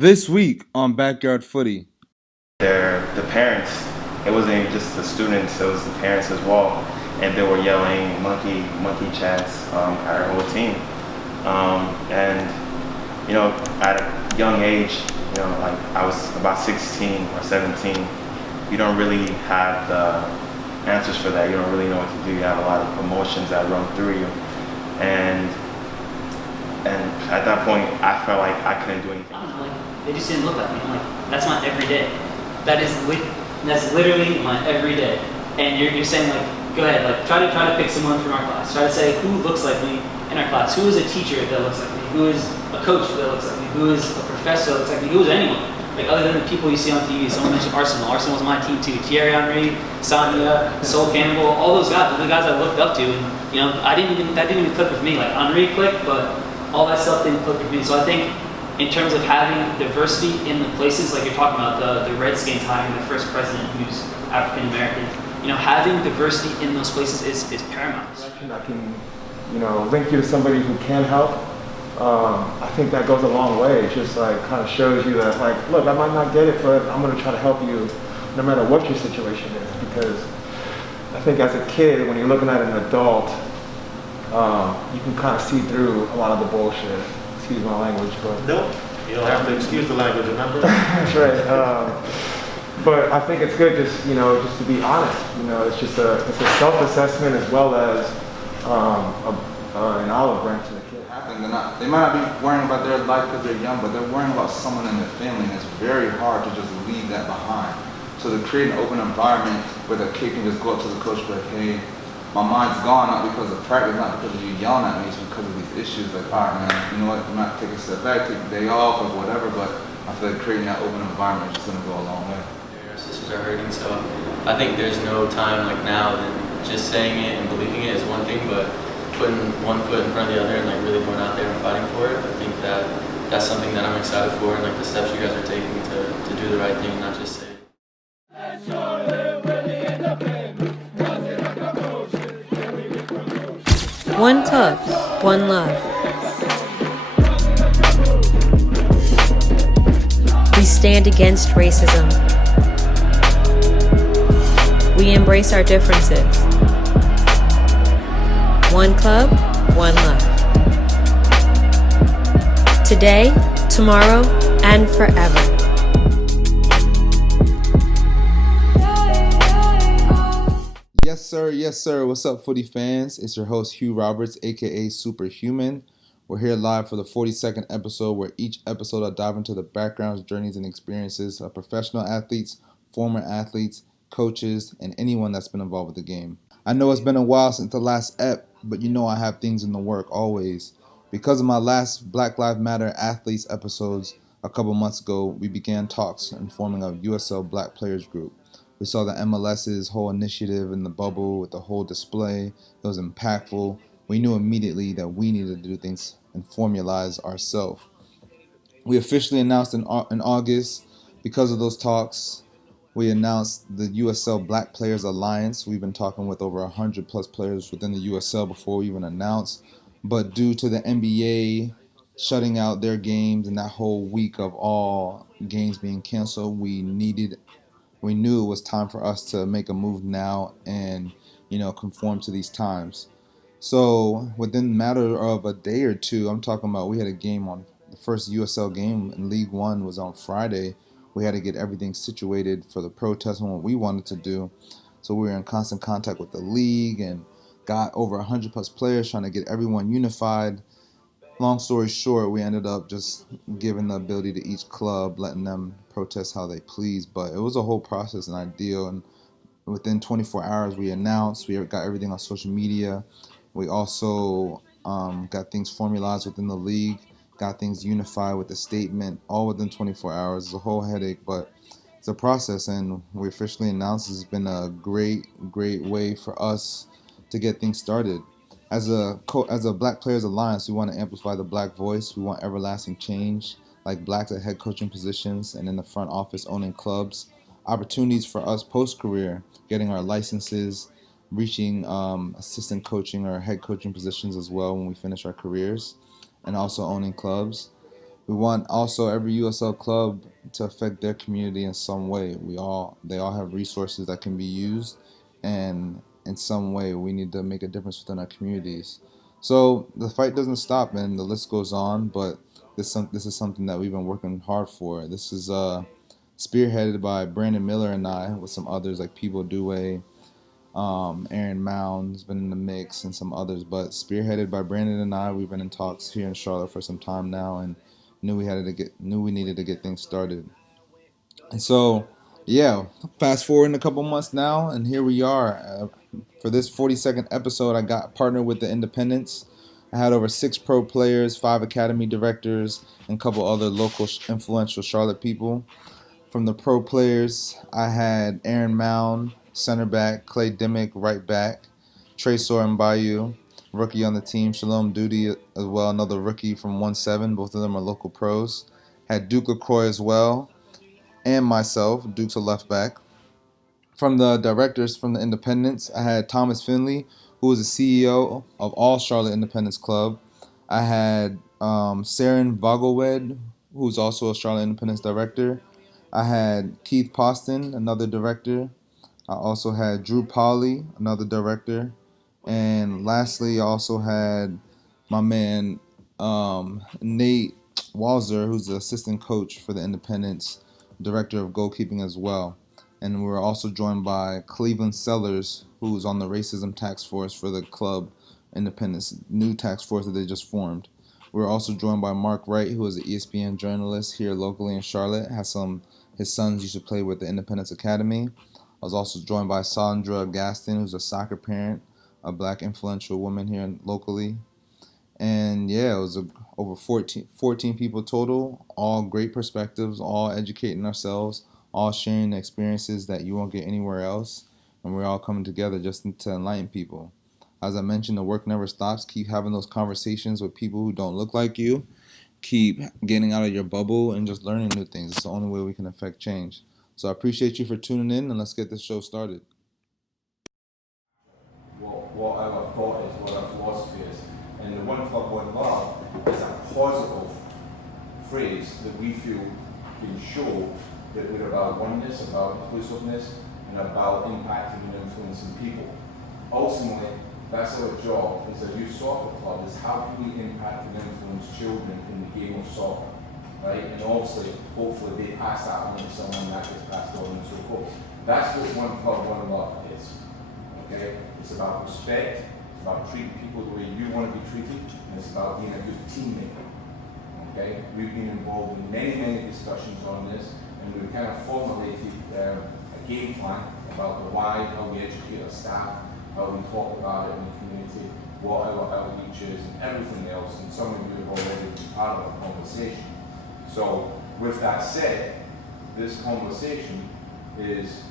This week on Backyard Footy. The parents. It wasn't even just the students, it was the parents as well. And they were yelling monkey chants at our whole team. And at a young age, like I was about 16 or 17, you don't really have the answers for that. You don't really know what to do. You have a lot of emotions that run through you. And at that point, I felt like I couldn't do anything. I don't know, like, they just didn't look like me. I'm like, that's my everyday. That's literally my everyday. And you're saying, like, go ahead, like, try to pick someone from our class. Try to say who looks like me in our class. Who is a teacher that looks like me? Who is a coach that looks like me? Who is a professor that looks like me? Who is anyone? Like, other than the people you see on TV. Someone mentioned Arsenal. Arsenal was my team too. Thierry Henry, Sonia, Sol Campbell, all those guys are the guys I looked up to. And, that didn't even click with me. Like, Henry clicked, but all that stuff didn't click with me. So I think in terms of having diversity in the places, like you're talking about, the Redskins hiring the first president who's African American, having diversity in those places is paramount. I can, link you to somebody who can help. I think that goes a long way. It just like kind of shows you that, like, look, I might not get it, but I'm going to try to help you no matter what your situation is. Because I think as a kid, when you're looking at an adult, you can kind of see through a lot of the bullshit. Excuse my language, but nope, you don't have to excuse the language. Remember? That's right. But I think it's good, just to be honest. It's just it's a self-assessment as well as an olive branch to the kid. They might not be worrying about their life because they're young, but they're worrying about someone in their family, and it's very hard to just leave that behind. So to create an open environment where the kid can just go up to the coach and be like, hey, my mind's gone, not because of practice, not because of you yelling at me, it's because of these issues. Like, all right, man, you know what, I'm not taking a step back, take a day off or whatever, but I feel like creating that open environment is just going to go a long way. Our sisters are hurting, so I think there's no time like now that just saying it and believing it is one thing, but putting one foot in front of the other and like really going out there and fighting for it, I think that's something that I'm excited for, and like the steps you guys are taking to do the right thing, not just say it. One club, one love. We stand against racism. We embrace our differences. One club, one love. Today, tomorrow, and forever. Yes, sir. What's up, Footy fans? It's your host, Hugh Roberts, aka Superhuman. We're here live for the 42nd episode, where each episode I'll dive into the backgrounds, journeys, and experiences of professional athletes, former athletes, coaches, and anyone that's been involved with the game. I know it's been a while since the last ep, but I have things in the work always. Because of my last Black Lives Matter athletes episodes a couple months ago, we began talks and forming a USL Black Players Group. We saw the MLS's whole initiative in the bubble with the whole display. It was impactful. We knew immediately that we needed to do things and formalize ourselves. We officially announced in August, because of those talks, we announced the USL Black Players Alliance. We've been talking with over 100 plus players within the USL before we even announced. But due to the NBA shutting out their games and that whole week of all games being canceled, we knew it was time for us to make a move now and, conform to these times. So within a matter of a day or two, I'm talking about we had a game on the first USL game in League One was on Friday. We had to get everything situated for the protest and what we wanted to do. So we were in constant contact with the league and got over 100 plus players trying to get everyone unified. Long story short, we ended up just giving the ability to each club, letting them protest how they please. But it was a whole process and ideal. And within 24 hours, we announced, we got everything on social media. We also got things formalized within the league, got things unified with the statement, all within 24 hours. It's a whole headache, but it's a process. And we officially announced it's been a great way for us to get things started. As a Black Players Alliance, we want to amplify the Black voice. We want everlasting change, like Blacks at head coaching positions and in the front office owning clubs. Opportunities for us post-career, getting our licenses, reaching assistant coaching or head coaching positions as well when we finish our careers, and also owning clubs. We want also every USL club to affect their community in some way. They all have resources that can be used, and in some way we need to make a difference within our communities. So the fight doesn't stop, and the list goes on. But this is something that we've been working hard for. This is spearheaded by Brandon Miller and I, with some others like Peebo Due, Aaron Mound's been in the mix, and some others. But spearheaded by Brandon and I, we've been in talks here in Charlotte for some time now, and knew we needed to get things started. And so, yeah, fast forward in a couple months now, and here we are. For this 42nd episode, I got partnered with the Independents. I had over 6 pro players, 5 academy directors, and a couple other local influential Charlotte people. From the pro players, I had Aaron Mound, center back, Clay Dimmick, right back, Tresor Mbayu, rookie on the team, Shalom Duty as well, another rookie from 1-7. Both of them are local pros. Had Duke LaCroix as well, and myself, Duke's a left back. From the directors from the Independents, I had Thomas Finley, who is the CEO of all Charlotte Independence Club. I had Saren Vogelwed, who's also a Charlotte Independence director. I had Keith Poston, another director. I also had Drew Polly, another director. And lastly, I also had my man Nate Walzer, who's the assistant coach for the Independents, director of goalkeeping as well. And we're also joined by Cleveland Sellers, who's on the racism task force for the club Independence, new task force that they just formed. We're also joined by Mark Wright, who is an ESPN journalist here locally in Charlotte. His sons used to play with the Independence Academy. I was also joined by Sandra Gaston, who's a soccer parent, a black influential woman here locally. And yeah, it was over 14 people total, all great perspectives, all educating ourselves, all sharing the experiences that you won't get anywhere else. And we're all coming together just to enlighten people. As I mentioned, the work never stops. Keep having those conversations with people who don't look like you. Keep getting out of your bubble and just learning new things. It's the only way we can affect change. So I appreciate you for tuning in, and let's get this show started. What our thought is, what our philosophy is. And the one club, one love is a positive phrase that we feel can show that we're about oneness, about inclusiveness, and about impacting and influencing people. Ultimately, that's our job as a youth soccer club, is how can we impact and influence children in the game of soccer, right? And obviously, hopefully they pass that on to someone that gets passed on and so forth. That's what one club, one love is, okay? It's about respect, it's about treating people the way you want to be treated, and it's about being a good teammate, okay? We've been involved in many discussions on this, and we've kind of formulated a game plan about the why, how we educate our staff, how we talk about it in the community, what our outreach is, and everything else. And some of you have already been part of the conversation. So, with that said, this conversation is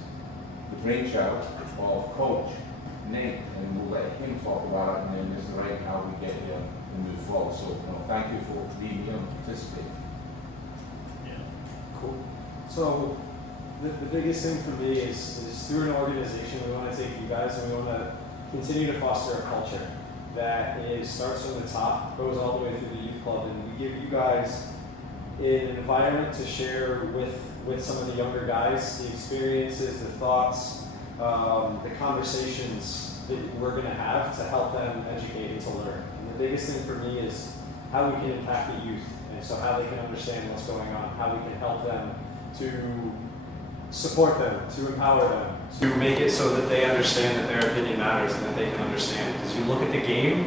the brainchild of Coach Nate, and we'll let him talk about it, and then Mr. Wright, how we get here and move forward. So, thank you for being here and participating. Yeah. Cool. So, the biggest thing for me is through an organization, we want to take you guys and we want to continue to foster a culture that starts from the top, goes all the way through the youth club, and we give you guys an environment to share with some of the younger guys, the experiences, the thoughts, the conversations that we're going to have to help them educate and to learn. And the biggest thing for me is how we can impact the youth, and so how they can understand what's going on, how we can help them to support them, to empower them, to make it so that they understand that their opinion matters and that they can understand. Because you look at the game,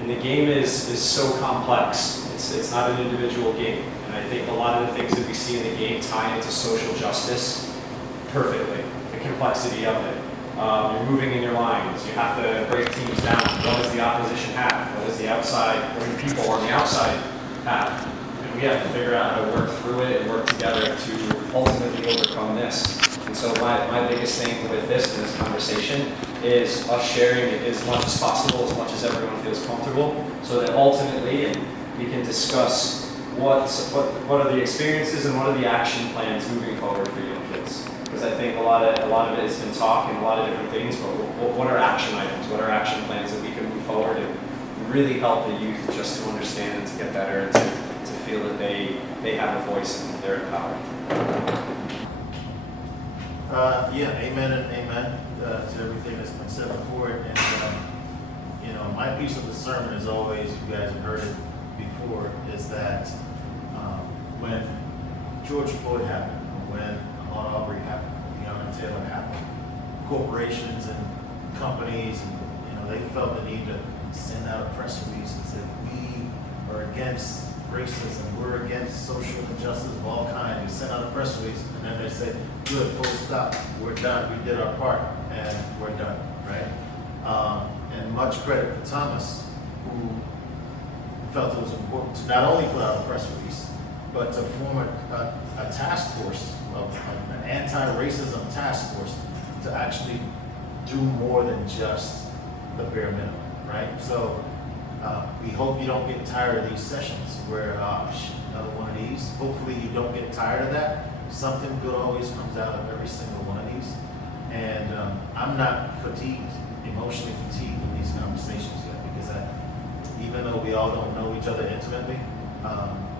and the game is so complex. It's not an individual game. And I think a lot of the things that we see in the game tie into social justice perfectly, the complexity of it. You're moving in your lines. You have to break teams down. What does the opposition have? What does the outside, what do people on the outside have? And we have to figure out how to work through it and work together to ultimately overcome this. And so my biggest thing with this conversation is us sharing it as much as possible, as much as everyone feels comfortable, so that ultimately we can discuss what are the experiences and what are the action plans moving forward for young kids. Because I think a lot of it has been talk and a lot of different things, but what are action items? What are action plans that we can move forward and really help the youth just to understand and to get better and to feel that they have a voice and they're empowered. Yeah, amen and amen to everything that's been said before. And, you know, my piece of the sermon is always, you guys have heard it before, is that when George Floyd happened, when Ahmaud Arbery happened, Breonna Taylor happened, corporations and companies, and, they felt the need to send out a press release and say, we are against racism, we're against social injustice of all kinds. We sent out a press release, and then they say, good, full stop, we're done, we did our part, and we're done, right? And much credit to Thomas, who felt it was important to not only put out a press release, but to form a task force, an anti-racism task force, to actually do more than just the bare minimum, right? So we hope you don't get tired of these sessions where, another one of these. Hopefully you don't get tired of that. Something good always comes out of every single one of these. And I'm not fatigued, emotionally fatigued with these conversations yet, because even though we all don't know each other intimately,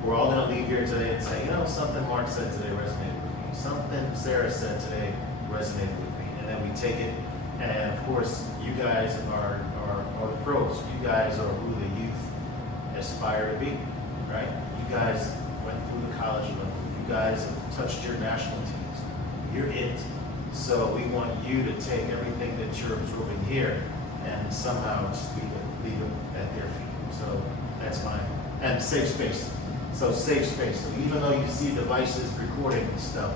we're all gonna leave here today and say, something Mark said today resonated with me. Something Sarah said today resonated with me. And then we take it, and of course, you guys are the pros. You guys are who the youth aspire to be, right? You guys went through the college level. You guys have touched your national teams. You're it. So we want you to take everything that you're absorbing here and somehow just leave it at their feet. So that's fine. And safe space. So safe space. So even though you see devices recording stuff,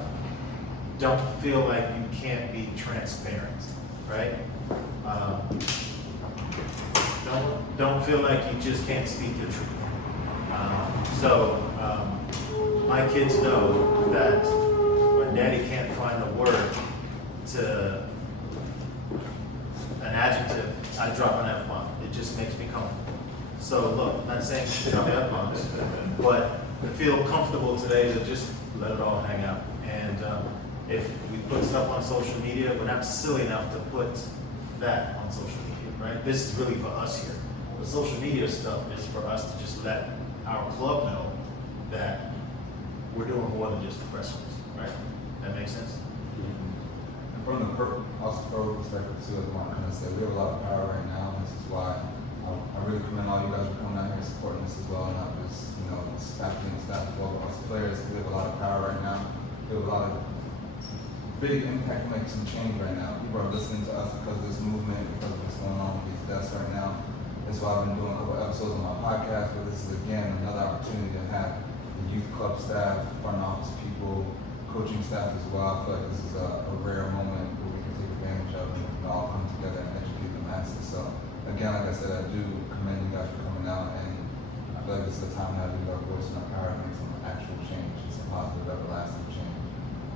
don't feel like you can't be transparent, right? Don't feel like you just can't speak the truth. My kids know that when Daddy can't find the word to an adjective, I drop an F-bomb. It just makes me comfortable. So look, I'm not saying drop F-bombs, but I feel comfortable today to just let it all hang out. And if we put stuff on social media, we're not silly enough to put that on social media, right? This is really for us here. The social media stuff is for us to just let our club know that we're doing more than just the press release, right? That makes sense? And from the pro perspective too, as Mark kind of said, we have a lot of power right now, and this is why I really commend all you guys for coming out here and supporting us as well, and not just, staff as well, but us players. We have a lot of power right now. We have a lot of big impact to make some change right now. People are listening to us because of this movement, because of what's going on with these deaths right now. That's why I've been doing a couple episodes on my podcast, but this is again another opportunity to have the youth club staff, front office people, coaching staff as well. I feel like this is a rare moment where we can take advantage of and we can all come together and educate the masses. So again, like I said, I do commend you guys for coming out, and I feel like this is a time now to use our voice and our power to make some actual change, some positive, everlasting change.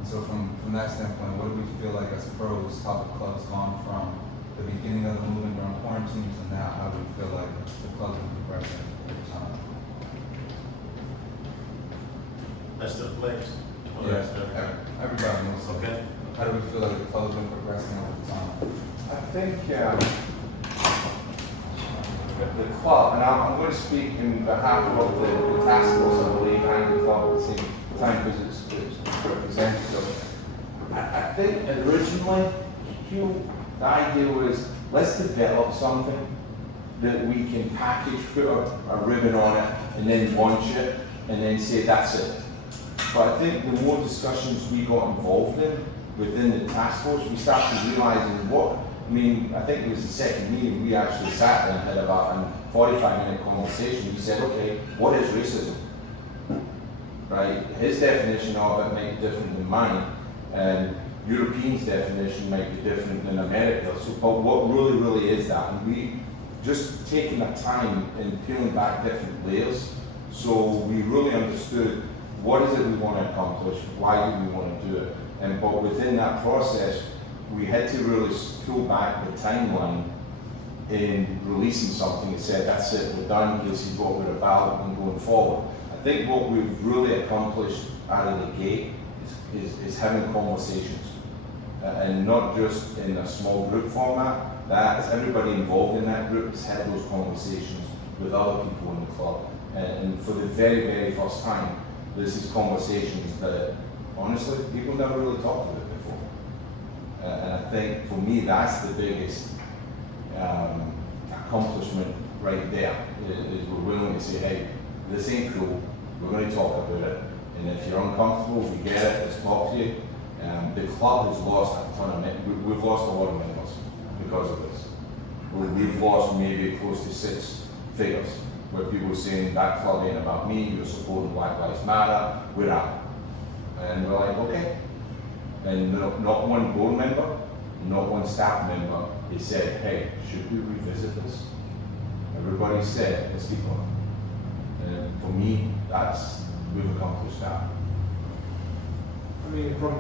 And so from that standpoint, what do we feel like as pros, how the club's gone from the beginning of the movement during quarantine to now? How do we feel like the club's been progressing over time? That's the players. Everybody knows. Okay. How do we feel like the club's been progressing over time? I think the club, and I'm going to speak in behalf of the task force, I believe, and the club at the same time, because it's representative. I think originally, Hugh, the idea was, let's develop something that we can package, put a ribbon on it, and then launch it, and then say that's it. But I think the more discussions we got involved in within the task force, we started realizing I think it was the second meeting, we actually sat and had about a 45-minute conversation. We said, okay, what is racism? Right? His definition of it might be different than mine, and Europeans' definition might be different than America. So, but what really is that? And we just taking the time and peeling back different layers, so we really understood what is it we want to accomplish, why do we want to do it, but within that process, we had to really pull back the timeline in releasing something that said, that's it, we're done, this is what we're about and going forward. I think what we've really accomplished out of the gate is having conversations, and not just in a small group format. That everybody involved in that group has had those conversations with other people in the club, And for the very, very first time, this is conversations that, honestly, people never really talked about before. And I think for me, that's the biggest accomplishment right there, is we're willing to say, hey, this ain't cool, we're going to talk about it. And if you're uncomfortable, we get it, let's talk to you. The club has lost a ton of we've lost a lot of members because of this. We've lost maybe close to 6 figures, where people are saying that club ain't about me, you're supporting Black Lives Matter, we're out. And we're like, okay. And not one board member, not one staff member, they said, hey, should we revisit this? Everybody said, let's keep going. And for me, we've accomplished that. I mean, from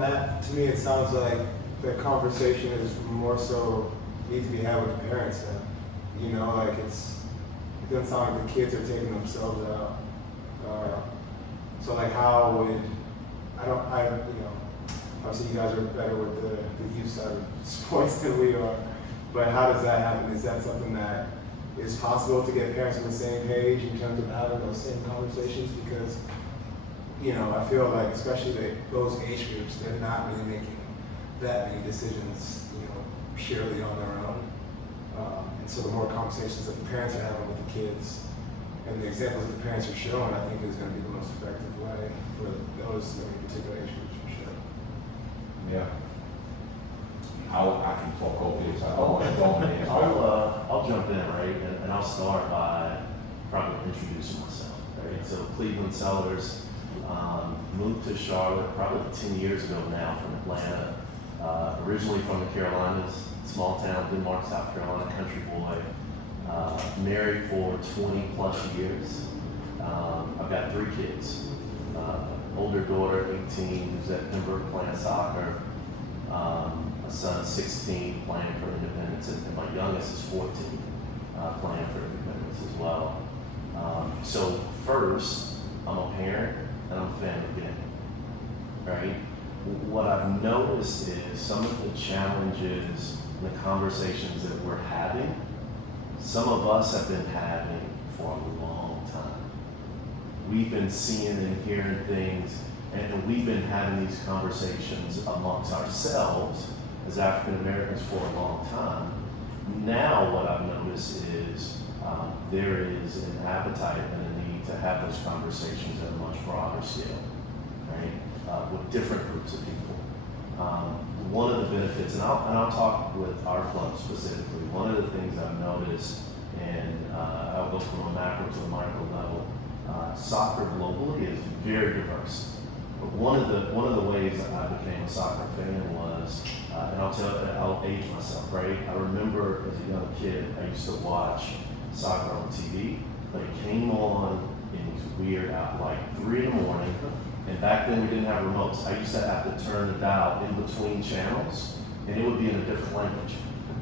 that, to me, it sounds like the conversation is more so needs to be had with the parents then. You know, like it doesn't sound like the kids are taking themselves out. So like how would, obviously you guys are better with the youth side of sports than we are, but how does that happen? Is that something that is possible to get parents on the same page in terms of having those same conversations? Because, I feel like especially those age groups, they're not really making that many decisions, purely on their own. And so the more conversations that the parents are having with the kids and the examples that the parents are showing, I think is going to be the most effective way for those particular age groups for sure. Yeah. I can talk all day, so I don't want to dominate. I'll jump in, right? And I'll start by probably introducing myself, right? So Cleveland Sellers, moved to Charlotte probably 10 years ago now from Atlanta. Originally from the Carolinas, small town, Denmark, South Carolina, country boy. Married for 20 plus years. I've got 3 kids. Older daughter, 18, who's at Pembroke playing soccer. My son, 16, playing for Independence, and my youngest is 14, playing for Independence as well. So first, I'm a parent and I'm a family guy, right? What I've noticed is some of the challenges and the conversations that we're having, some of us have been having for a long time. We've been seeing and hearing things, and we've been having these conversations amongst ourselves as African Americans for a long time. Now what I've noticed is there is an appetite and a need to have those conversations at a much broader scale, right? With different groups of people. One of the benefits, and I'll talk with our club specifically, one of the things I've noticed, and I'll go from a macro to a micro level, soccer globally is very diverse. But one of the ways that I became a soccer fan was, and I'll age myself, right? I remember as a young kid, I used to watch soccer on TV, but it came on in these weird out like 3 in the morning. And back then we didn't have remotes. I used to have to turn the dial in between channels, and it would be in a different language.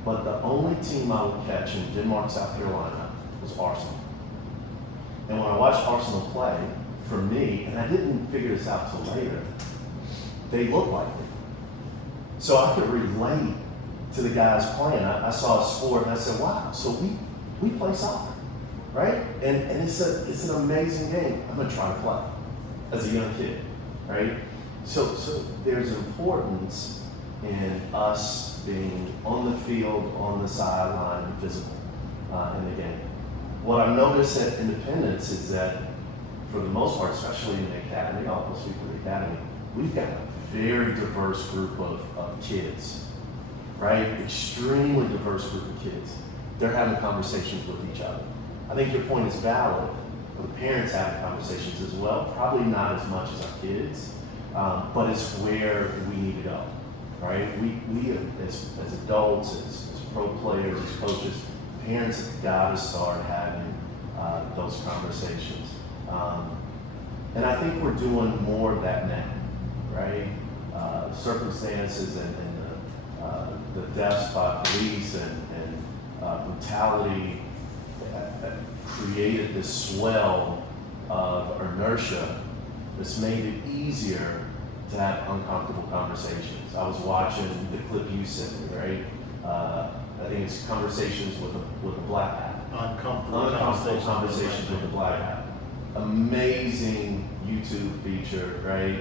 But the only team I would catch in Denmark, South Carolina was Arsenal. And when I watched Arsenal play, for me, and I didn't figure this out till later, they looked like me. So I could relate to the guys playing. I saw a sport and I said, wow, so we play soccer, right? And it's an amazing game. I'm gonna try to play as a young kid, right? So there's importance in us being on the field, on the sideline, and visible in the game. What I've noticed at Independence is that for the most part, especially in the academy, I'll speak for the academy, we've got a very diverse group of kids, right? Extremely diverse group of kids. They're having conversations with each other. I think your point is valid. The parents having conversations as well, probably not as much as our kids, but it's where we need to go, right? We as adults, as pro players, as coaches, parents have got to start having those conversations. And I think we're doing more of that now, right? Circumstances and the deaths by police and brutality created this swell of inertia that's made it easier to have uncomfortable conversations. I was watching the clip you sent me, right? I think it's conversations with a black guy, uncomfortable Conversations conversations with the Black Hat. Amazing YouTube feature, right?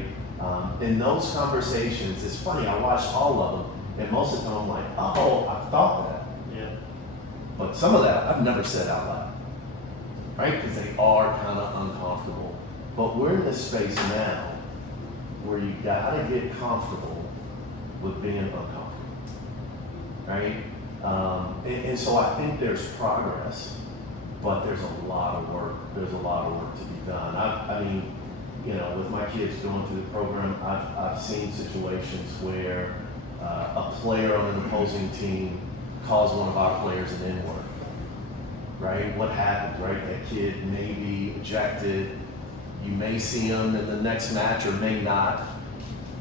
In those conversations, it's funny, I watched all of them, and most of them I'm like, oh, I thought that. Yeah. But some of that I've never said out loud, right? Because they are kind of uncomfortable. But we're in this space now where you gotta get comfortable with being uncomfortable, right? And so I think there's progress, but there's a lot of work. There's a lot of work to be done. I mean, you know, with my kids going through the program, I've seen situations where a player on an opposing team calls one of our players an N-word, right? What happened, right? That kid may be ejected. You may see him in the next match or may not.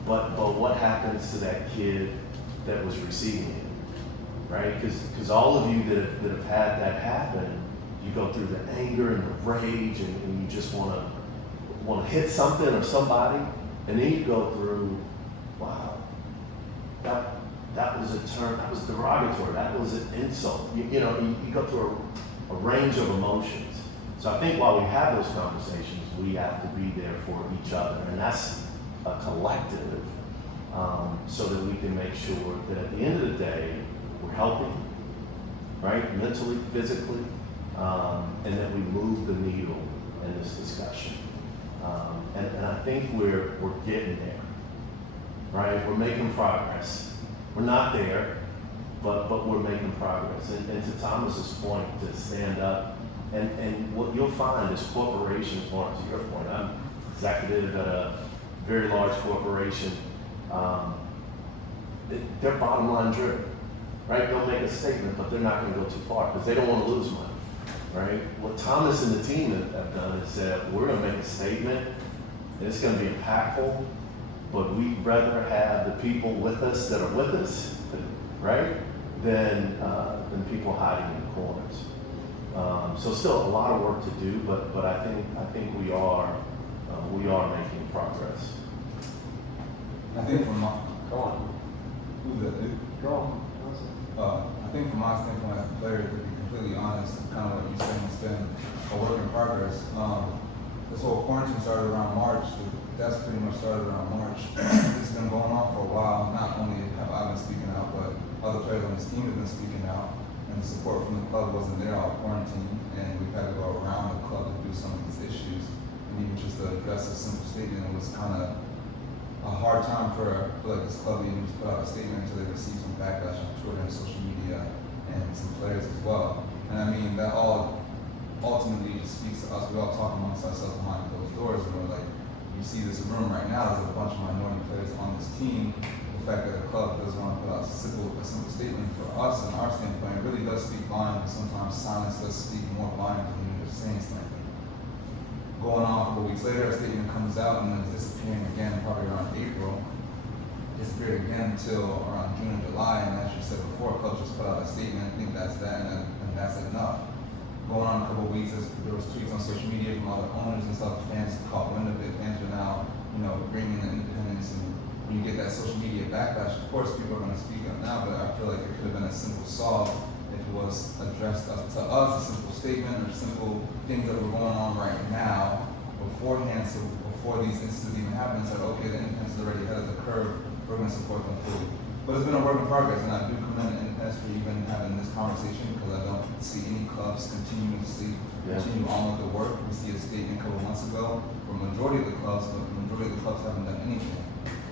But what happens to that kid that was receiving it, right? Because all of you that have had that happen, you go through the anger and the rage, and you just want to hit something or somebody, and then you go through, wow, that was a term, that was derogatory, that was an insult. You know, you go through a range of emotions. So I think while we have those conversations, we have to be there for each other, and that's a collective, so that we can make sure that at the end of the day, we're helping, right, mentally, physically, and that we move the needle in this discussion. And I think we're getting there, right? We're making progress. We're not there, but we're making progress. And to Thomas's point, to stand up, and what you'll find is corporations, Mark, to your point, I'm executive at a very large corporation, they're bottom line driven, right? They'll make a statement, but they're not going to go too far because they don't want to lose money, right? What Thomas and the team have done is said, we're going to make a statement, and it's going to be impactful, but we'd rather have the people with us that are with us, right, than people hiding in the corners. So still a lot of work to do, but I think we are making progress. I think from my, Go on. who's that dude? Go on. I think from my standpoint as a player, to be completely honest, kind of like you said, it's been a work in progress. This whole quarantine started around March. That's pretty much started around March. It's been going on for a while. Not only have I been speaking out, but other players on this team have been speaking out. And the support from the club wasn't there all quarantine. And we've had to go around the club to do some of these issues. And even just to address a simple statement, it was kind of a hard time for like this club even to put out a statement until they received some backlash on Twitter and social media and some players as well. And I mean, that all ultimately just speaks to us. We all talk amongst ourselves behind closed doors, and we're like, you see this room right now, there's a bunch of minority players on this team. The fact that the club doesn't want to put out a simple statement for us and our standpoint, it really does speak volumes. Sometimes silence does speak more volumes than you're just saying something. Going on a couple weeks later, a statement comes out and then it's disappearing again, probably around April. Disappeared again until around June or July, and as you said before, clubs just put out a statement. I think that's that, and that's enough. Going on a couple of weeks, there was tweets on social media from other owners and stuff. Fans caught wind of it. Fans are now, bringing the independence, and when you get that social media backlash, of course, people are going to speak up now. But I feel like it could have been a simple solve if it was addressed to us, a simple statement or simple things that were going on right now beforehand. So before these instances even happen, it's like, okay, the independence is already ahead of the curve. We're going to support them fully. But it's been a work in progress, and I do commend the independence for even having this conversation, because I don't see any clubs continue on with the work. We see a statement a couple months ago from the majority of the clubs, but the majority of the clubs haven't done anything.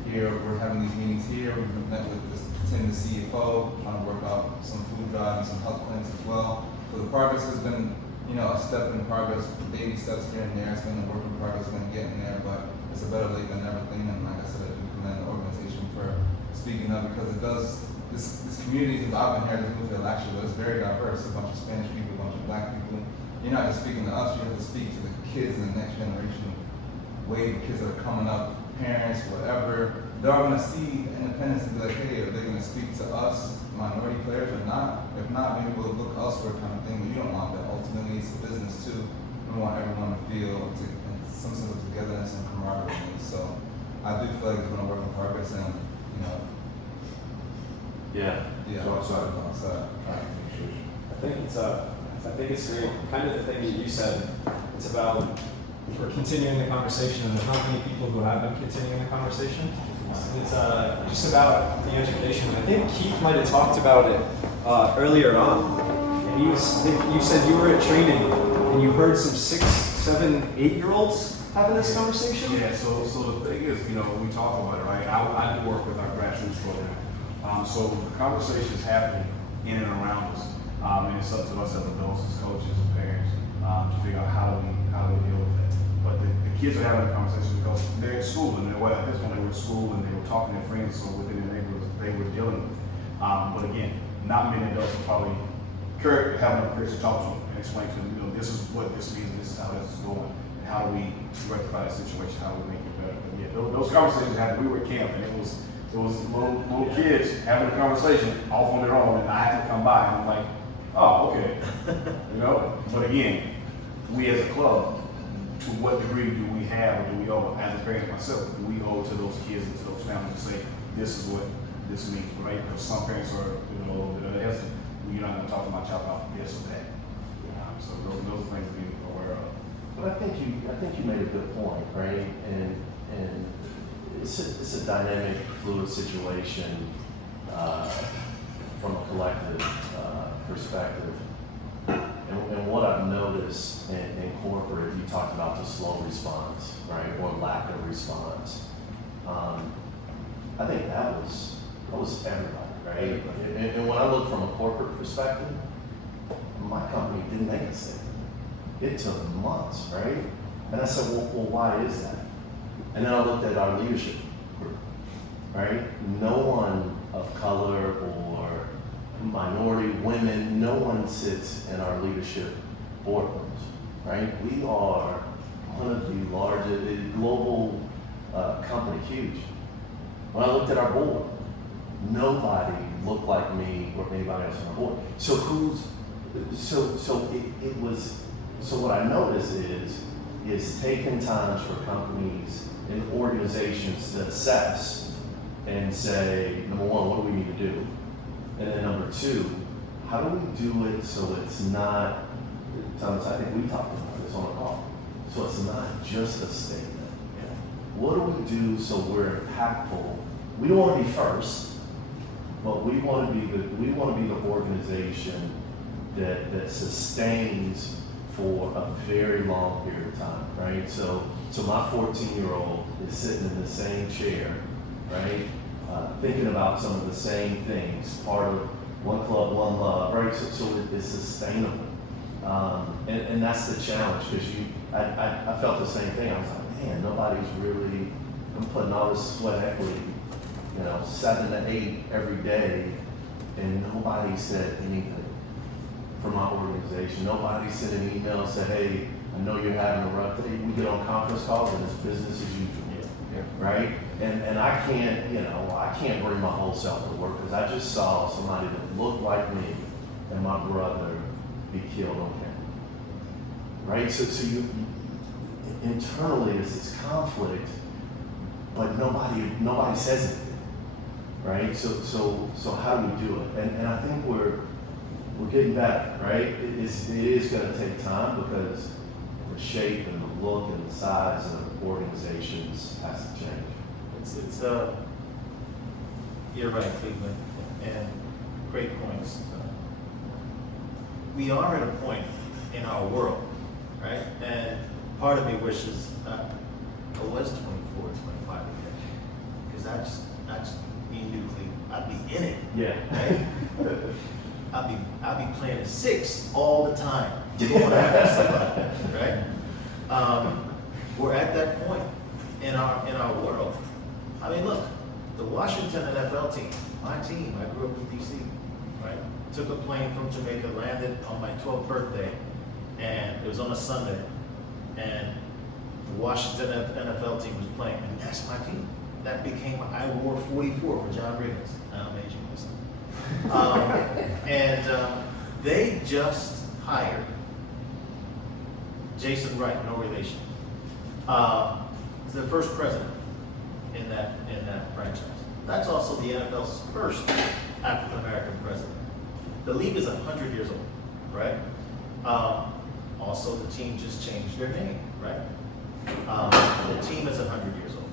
Here, we're having these meetings here. We've met with the CFO, trying to work out some food drive and some health plans as well. So the progress has been, a step in progress, baby steps here and there. It's been a work in progress, it's been getting there, but it's a better late than never thing. And like I said, I do commend the organization for speaking up, because it does, this community, since I've been here, this Bluefield actually, but it's very diverse. A bunch of Spanish people, a bunch of Black people. You're not just speaking to us, you have to speak to the kids in the next generation, wave of kids that are coming up, parents, whatever. They're all going to see independence and be like, hey, are they going to speak to us, minority players, or not? If not, maybe we'll look elsewhere, kind of thing. But you don't want that. Ultimately, it's a business too. We want everyone to feel some sort of togetherness and camaraderie. So I do feel like it's been a work in progress, and Yeah. So outside. I think it's I think it's great. Kind of the thing that you said. It's about we're continuing the conversation, and there's not many people who have been continuing the conversation. It's just about the education. I think Keith might have talked about it earlier on. And you said you were at training and you heard some 6, 7, 8-year-olds having this conversation? Yeah, so the thing is, we talk about it, right? I do work with our grassroots program. So the conversation is happening in and around us. And it's up to us as adults, as coaches, and parents to figure out how do we deal with that. But the kids are having a conversation because they're in school, and at this point they were in school and they were talking to their friends, so within their neighborhoods they were dealing with it. But again, not many adults are probably having enough courage to talk to them and explain to them, this is what this means, this is how this is going, and how do we rectify the situation, how do we make it better. But yeah, those conversations happened. We were at camp, and it was little kids having a conversation off on their own, and I had to come by, and I'm like, oh, okay. But again, we as a club, to what degree do we have, or do we owe, as a parent myself, do we owe to those kids and to those families to say, this is what this means, right? Because some parents are a little bit hesitant. You're not going to talk to my child about this or that. So those are things to be aware of. But I think you made a good point, right? And it's a dynamic, fluid situation from a collective perspective. And what I've noticed in corporate, you talked about the slow response, right, or lack of response. I think that was everybody, right? And when I look from a corporate perspective, my company didn't make a statement. It took months, right? And I said, well, why is that? And then I looked at our leadership group, right? No one of color or minority, women, no one sits in our leadership boardrooms, right? We are one of the largest, global company, huge. When I looked at our board, nobody looked like me or anybody else on our board. So what I noticed is taking times for companies and organizations to assess and say, number one, what do we need to do? And then number two, how do we do it so it's not, Thomas, I think we talked about this on the call, so it's not just a statement. What do we do so we're impactful? We don't want to be first, but we want to be the organization that sustains for a very long period of time, right? So my 14-year-old is sitting in the same chair, right? Thinking about some of the same things, part of One Club, One Love, right? So it's sustainable. And that's the challenge, because I felt the same thing. I was like, man, nobody's really, I'm putting all this sweat equity, 7 to 8 every day, and nobody said anything from our organization. Nobody sent an email and said, hey, I know you're having a rough day. We get on conference calls and it's business as usual. Right? And I can't bring my whole self to work because I just saw somebody that looked like me and my brother be killed on camera. Right? So you internally there's this conflict, but nobody says anything. Right? So how do we do it? And I think we're getting better, right? It is going to take time because the shape and the look and the size of organizations has to change. It's you're right, Cleveland, and great points. We are at a point in our world, right? And part of me wishes I was 24, 25 again, because I just me and you, Cleveland, I'd be in it. Yeah. Right? I'd be playing a 6 all the time. Going after somebody, right? We're at that point in our world. I mean, look, the Washington NFL team, my team, I grew up in DC, right? Took a plane from Jamaica, landed on my 12th birthday, and it was on a Sunday, and the Washington NFL team was playing, and that's my team. That became, I wore 44 for John Riggins. Now I'm aging myself. And they just hired Jason Wright, no relation. The first president in that franchise. That's also the NFL's first African American president. The league is 100 years old, right? Also, the team just changed their name, right? The team is 100 years old.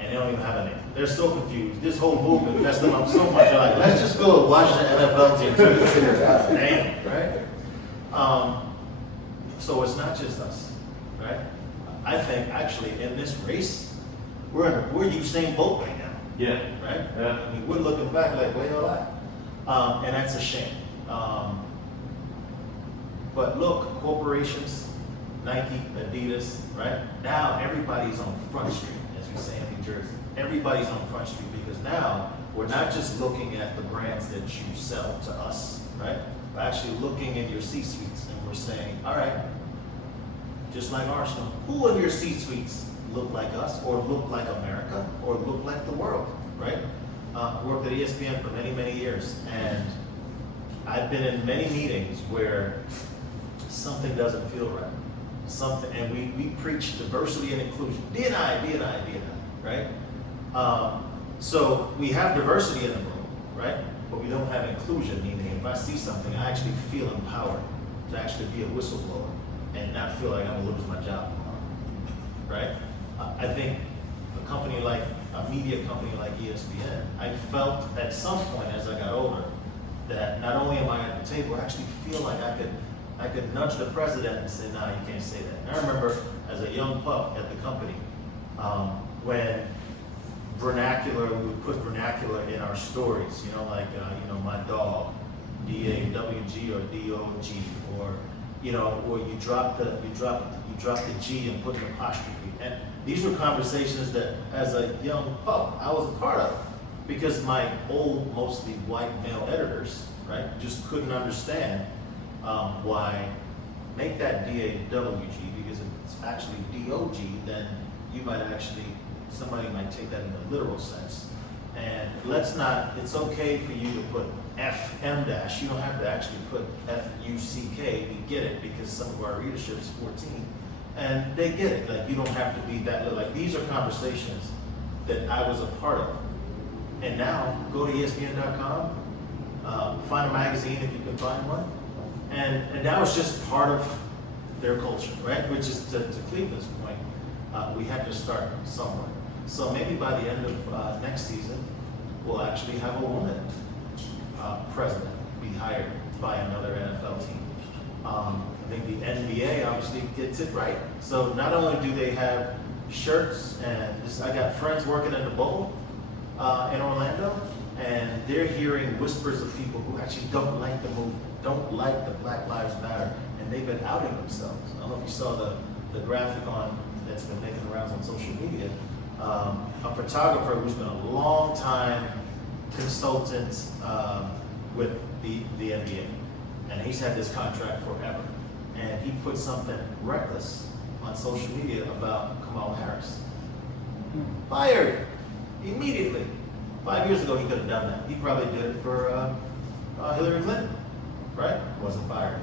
And they don't even have a name. They're so confused. This whole movement messed them up so much. They're like, let's just go watch the NFL team until we figure it out. Name, right? So it's not just us, right? I think actually in this race, we're Usain Bolt right now. Yeah. Right? Yeah. I mean, we're looking back like, wait a lot. And that's a shame. But look, corporations, Nike, Adidas, right? Now everybody's on Front Street, as we say in New Jersey. Everybody's on Front Street because now we're not just looking at the brands that you sell to us, right? We're actually looking in your C-suites and we're saying, all right, just like Arsenal, who in your C-suites look like us or look like America or look like the world, right? Worked at ESPN for many, many years, and I've been in many meetings where something doesn't feel right. And we preach diversity and inclusion. D&I, right? So we have diversity in the room, right? But we don't have inclusion, meaning if I see something, I actually feel empowered to actually be a whistleblower and not feel like I'm gonna lose my job tomorrow, right? I think a media company like ESPN, I felt at some point as I got older that not only am I at the table, I actually feel like I could nudge the president and say, no, you can't say that. And I remember as a young pup at the company, when we would put vernacular in our stories, like my dog, D-A-W-G or D-O-G, or where you drop the G and put an apostrophe. And these were conversations that as a young pup, I was a part of because my old, mostly white male editors, right, just couldn't understand why make that D-A-W-G, because if it's actually D-O-G, then somebody might take that in a literal sense. And it's okay for you to put F-M dash, you don't have to actually put F-U-C-K, we get it, because some of our readership's 14, and they get it, like you don't have to be that little, like these are conversations that I was a part of. And now, go to ESPN.com, find a magazine if you can find one, and that was just part of their culture, right? Which is to Cleveland's point, we had to start somewhere. So maybe by the end of next season, we'll actually have a woman president be hired by another NFL team. I think the NBA obviously gets it right. So not only do they have shirts, and I got friends working in the Bowl in Orlando, and they're hearing whispers of people who actually don't like the movement, don't like the Black Lives Matter, and they've been outing themselves. I don't know if you saw the graphic that's been making the rounds on social media. A photographer who's been a long time consultant with the NBA, and he's had this contract forever. And he put something reckless on social media about Kamala Harris. Fired immediately. 5 years ago, he could have done that. He probably did it for Hillary Clinton, right? Wasn't fired.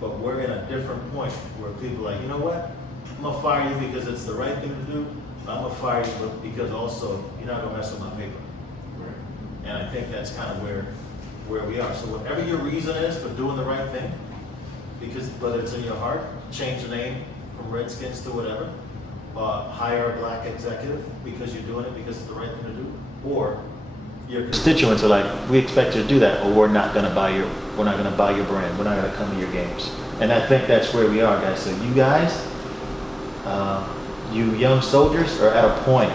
But we're in a different point where people are like, you know what? I'm gonna fire you because it's the right thing to do. But I'm gonna fire you because also you're not gonna mess with my paper. Right. And I think that's kind of where we are. So whatever your reason is for doing the right thing, because whether it's in your heart, change the name from Redskins to whatever, hire a black executive because you're doing it because it's the right thing to do, or your constituents are like, we expect you to do that, or we're not going to buy your brand, we're not going to come to your games. And I think that's where we are, guys. So you guys, you young soldiers are at a point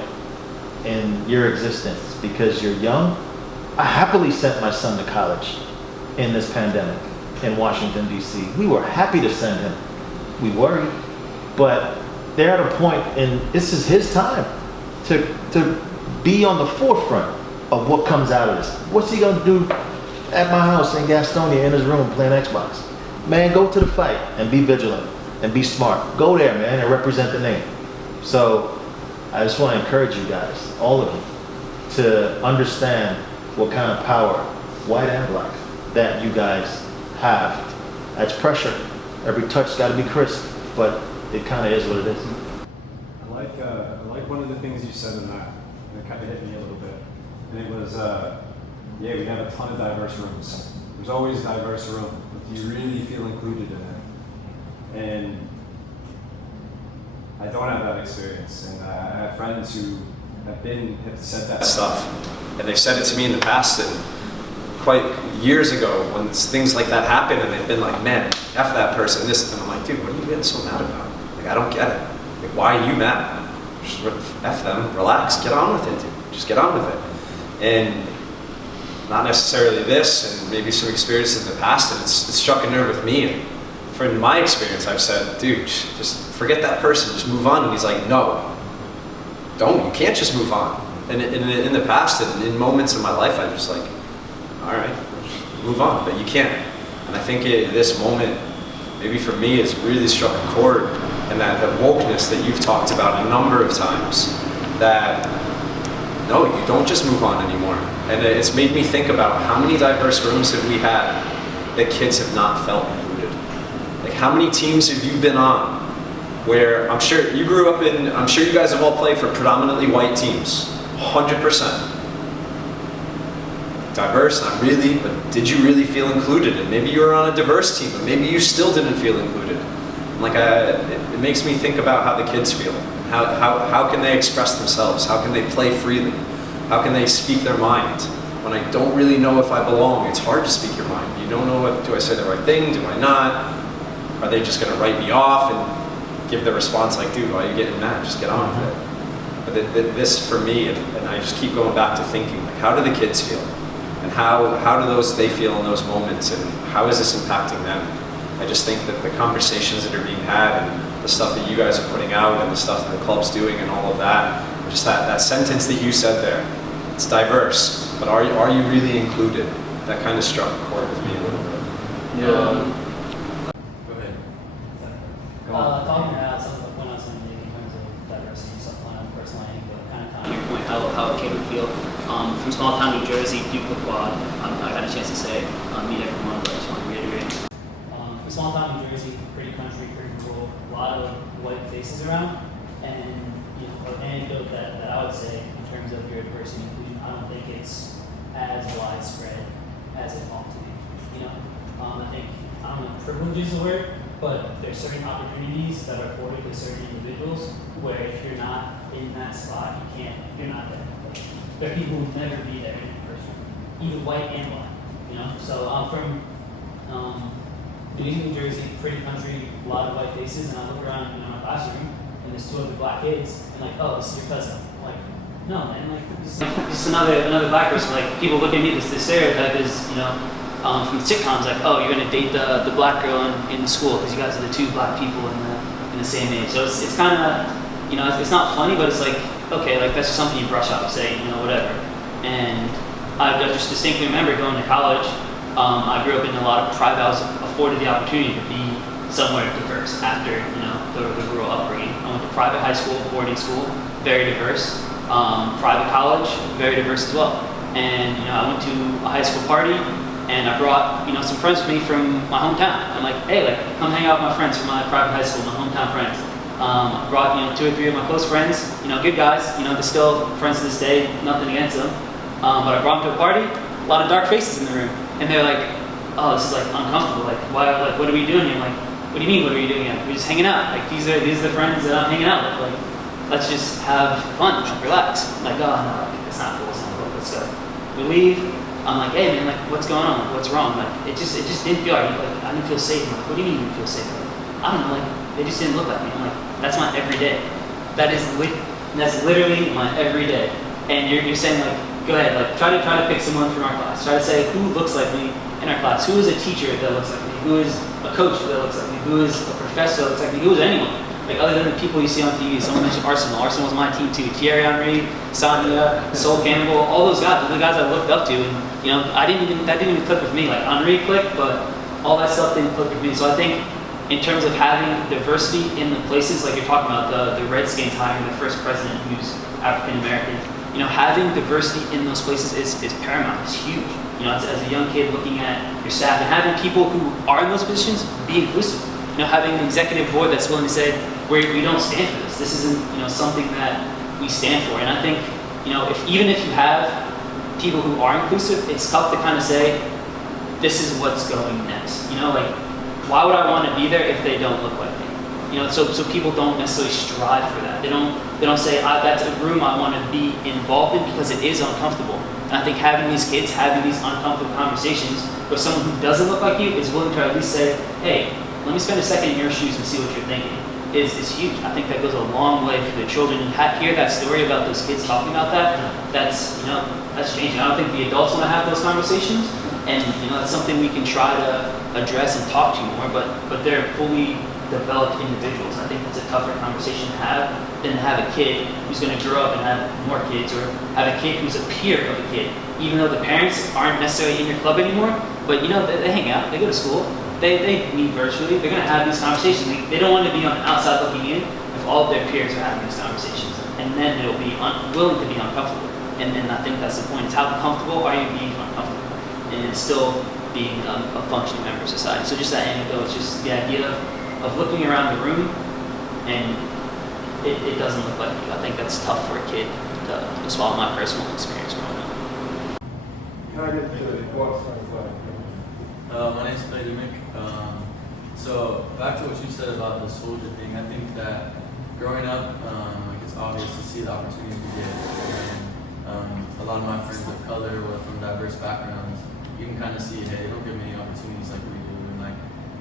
in your existence because you're young. I happily sent my son to college in this pandemic in Washington, D.C. We were happy to send him. We worried, but they're at a point, and this is his time to be on the forefront of what comes out of this. What's he gonna do at my house in Gastonia in his room playing Xbox? Man, go to the fight and be vigilant and be smart. Go there, man, and represent the name. So I just want to encourage you guys, all of you, to understand what kind of power, white and black, that you guys have. That's pressure. Every touch's got to be crisp, but it kind of is what it is. I like one of the things you said in that, and it kind of hit me a little bit. And it was, we have a ton of diverse rooms. There's always a diverse room with you really feel included in it. And I don't have that experience, and I have friends who have said that stuff, and they've said it to me in the past, and quite years ago when things like that happen, and they've been like, man, F that person, this, and I'm like, dude, what are you getting so mad about? Like, I don't get it. Like, why are you mad? Just F them, relax, get on with it, dude. Just get on with it. And not necessarily this, and maybe some experiences in the past, and it's struck a nerve with me. And from my experience, I've said, dude, just forget that person, just move on. And he's like, no, don't, you can't just move on. And in the past, and in moments in my life, I'm just like, all right, move on, but you can't. And I think this moment, maybe for me, has really struck a chord, and that wokeness that you've talked about a number of times, that no, you don't just move on anymore. And it's made me think about how many diverse rooms have we had that kids have not felt included. Like, how many teams have you been on where, I'm sure you grew up in, I'm sure you guys have all played for predominantly white teams, 100%. Diverse, not really, but did you really feel included? And maybe you were on a diverse team, but maybe you still didn't feel included. And like, it makes me think about how the kids feel. How can they express themselves? How can they play freely? How can they speak their mind? When I don't really know if I belong, it's hard to speak your mind. You don't know if, do I say the right thing? Do I not? Are they just gonna write me off and give the response like, dude, why are you getting mad? Just get on with it. But this for me, and I just keep going back to thinking, like, how do the kids feel? And how do they feel in those moments, and how is this impacting them? I just think that the conversations that are being had, and the stuff that you guys are putting out, and the stuff that the club's doing, and all of that, just that sentence that you said there, it's diverse, but are you really included? That kind of struck a chord with me a little bit. Yeah. Go ahead. Talking about some of the points I was going to make in terms of diversity, something on personal landing, but kind of your point, how it came to feel. From small town New Jersey, Duke Quad, I had a chance to say, meet everyone, but I just want to reiterate. From small town New Jersey, pretty country, pretty rural, a lot of white faces around, and an anecdote that I would say in terms of your diversity inclusion, I don't think it's as widespread as it ought to be. I think, I don't know if privilege is the word, but there's certain opportunities that are afforded to certain individuals where if you're not in that spot, you're not there. There are people who will never be there in person, even white and black. So I'm from New Jersey, pretty country, a lot of white faces, and I look around in my classroom, and there's 2 other black kids, and like, oh, this is your cousin. I'm like, no, man, like, just another black person. Like, people look at me, this stereotype is, from sitcoms, like, oh, you're gonna date the black girl in school because you guys are the 2 black people in the same age. So it's kind of, it's not funny, but it's like, okay, like, that's just something you brush off, say, whatever. And I just distinctly remember going to college. I grew up in a lot of private. I was afforded the opportunity to be somewhere diverse after, the rural upbringing. I went to private high school, boarding school, very diverse. Private college, very diverse as well. And, I went to a high school party, and I brought, some friends with me from my hometown. I'm like, hey, like, come hang out with my friends from my private high school, my hometown friends. I brought, 2 or 3 of my close friends, good guys, they're still friends to this day, nothing against them. But I brought them to a party, a lot of dark faces in the room. And they're like, oh, this is like uncomfortable. Like, why, like, what are we doing here? I'm like, what do you mean, what are we doing here? We're just hanging out. Like, these are the friends that I'm hanging out with. Like, let's just have fun, like, relax. I'm like, oh, no, like, it's not cool, let's go. We leave. I'm like, hey, man, like, what's going on? Like, what's wrong? Like, it just didn't feel right. Like, I didn't feel safe. I'm like, what do you mean you didn't feel safe? Like, I don't know, like, they just didn't look like me. I'm like, that's my everyday. That's literally my everyday. And you're saying, like, go ahead, like, try to pick someone from our class. Try to say who looks like me in our class. Who is a teacher that looks like me? Who is a coach that looks like me? Who is a professor that looks like me? Who is anyone? Like, other than the people you see on TV. Someone mentioned Arsenal. Arsenal was my team too. Thierry Henry, Sonia, Sol Campbell, all those guys are the guys I looked up to. And, that didn't even click with me. Like, Henry clicked, but all that stuff didn't click with me. So I think in terms of having diversity in the places, like you're talking about, the Redskins hiring the first president who's African American, having diversity in those places is paramount. It's huge. As a young kid looking at your staff and having people who are in those positions be inclusive. Having an executive board that's willing to say, we don't stand for this. This isn't, something that we stand for. And I think, even if you have people who are inclusive, it's tough to kind of say, this is what's going next. You know, like, why would I want to be there if they don't look like me? You know, so people don't necessarily strive for that. They don't say, that's a room I want to be involved in, because it is uncomfortable. And I think having these kids, having these uncomfortable conversations with someone who doesn't look like you is willing to at least say, hey, let me spend a second in your shoes and see what you're thinking, is huge. I think that goes a long way for the children. And hear that story about those kids talking about that's changing. I don't think the adults want to have those conversations, and that's something we can try to address and talk to more, but they're fully developed individuals. I think it's a tougher conversation to have than to have a kid who's going to grow up and have more kids, or have a kid who's a peer of a kid, even though the parents aren't necessarily in your club anymore, but they hang out, they go to school, they meet virtually, they're going to have these conversations. They don't want to be on the outside looking in if all of their peers are having these conversations, and then they'll be willing to be uncomfortable. And I think that's the point, is how comfortable are you being uncomfortable and still being a functioning member of society. So just that anecdote, it's just the idea of looking around the room and it doesn't look like you. I think that's tough for a kid to swallow. My personal experience growing up. Can I get to the reports? My name's Mick. So back to what you said about the soldier thing, I think that growing up, it's obvious to see the opportunities we get. And a lot of my friends of color or from diverse backgrounds, you can kind of see, hey, they don't get many opportunities like we do. And like,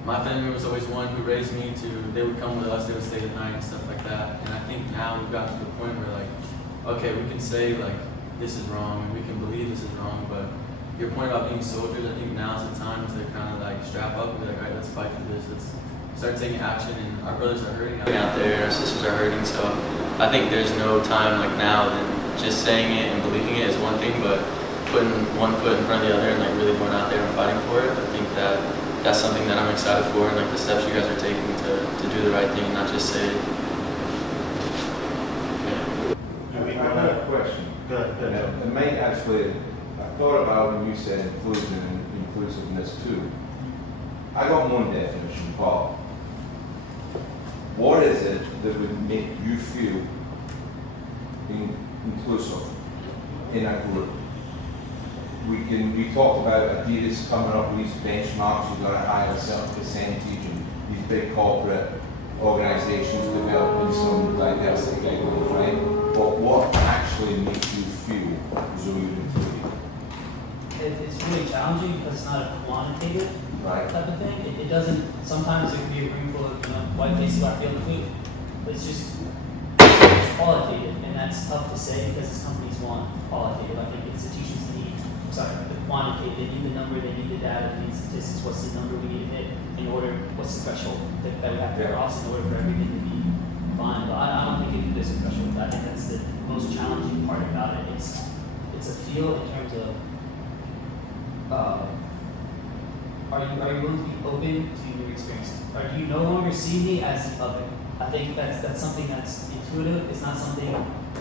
my family was always one who raised me they would come with us, they would stay the night and stuff like that. And I think now we've gotten to the point where like, okay, we can say like, this is wrong, and we can believe this is wrong, but your point about being soldiers, I think now's the time to kind of like strap up and be like, all right, let's fight for this, let's start taking action. And our brothers are hurting out there, our sisters are hurting, so I think there's no time like now than just saying it and believing it is one thing, but putting one foot in front of the other and like really going out there and fighting for it, I think that's something that I'm excited for, and like the steps you guys are taking to do the right thing and not just say it. I have a question. Go ahead. And may actually, I thought about when you said inclusion and inclusiveness too. I got one definition, Paul. What is it that would make you feel inclusive in a group? We talked about Adidas coming up with these benchmarks. You've got to hire a certain percentage, and these big corporate organizations developing some diversity guidelines, right? But what actually makes you feel as though you're included? It's really challenging because it's not a quantitative type of thing. It doesn't. Sometimes there can be a room full of white faces who are feeling food. But it's qualitative, and that's tough to say because as companies want qualitative. I think institutions need the quantitative. They need the number. They need the data. They need statistics. What's the number we need to hit in order? What's the threshold that we have to cross in order for everything to be fine? But I don't think there's a threshold. I think that's the most challenging part about it. It's a feel in terms of. Are you willing to be open to new experiences? Or do you no longer see me as the other? I think that's something that's intuitive. It's not something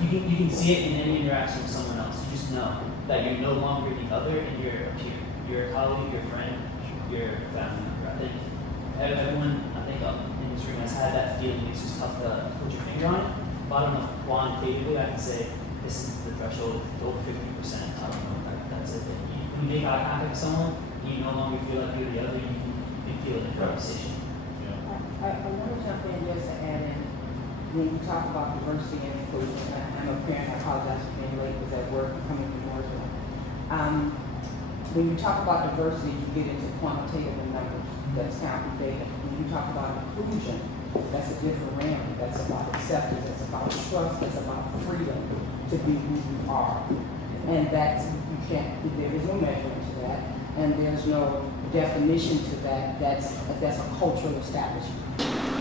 you can see it in any interaction with someone else. You just know that you're no longer the other and you're a peer. You're a colleague, you're a friend, you're a family member. I think everyone in this room has had that feeling. It's just tough to put your finger on it. But I don't know if quantitatively I can say this is the threshold over 50%. I don't know if that's it. When you make eye contact with someone, you no longer feel like you're the other, you can feel the conversation. I want to jump in just to add in, when you talk about diversity and inclusion, and I'm a parent, I apologize for being late, was at work, coming from Mooresville. When you talk about diversity, you get into quantitative and numbers, that's kind of data. When you talk about inclusion, that's a different realm, that's about acceptance, that's about trust, that's about freedom to be who you are. And there is no measurement to that, and there's no definition to that. That's a cultural establishment,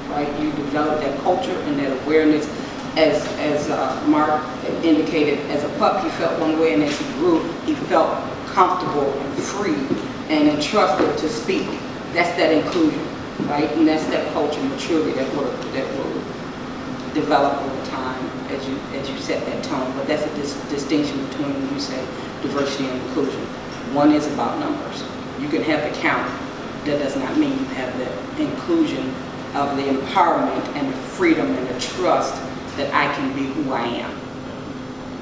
right? You develop that culture and that awareness. As Mark indicated, as a pup he felt one way, and as he grew, he felt comfortable and free and entrusted to speak. That's that inclusion, right? And that's that culture maturity that will develop over time as you set that tone. But that's a distinction between when you say diversity and inclusion. One is about numbers. You can have the count. That does not mean you have the inclusion of the empowerment and the freedom and the trust that I can be who I am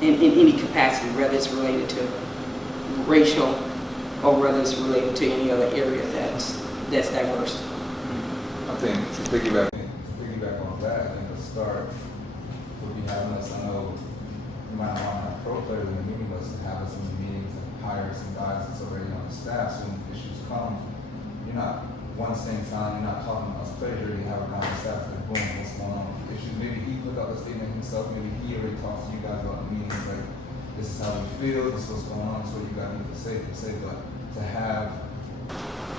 in any capacity, whether it's related to racial or whether it's related to any other area that's diverse. I think to piggyback on that, I think the start would be having us, I know you might not want to have pro players in the meeting, but to have us in the meetings and hire some guys that's already on the staff, so when issues come, you're not one staying silent, you're not talking about us players, you already have a guy on the staff like, boom, what's going on with the issues. Maybe he put out the statement himself, maybe he already talks to you guys about the meetings, like, this is how we feel, this is what's going on, this is what you guys need to say, but to have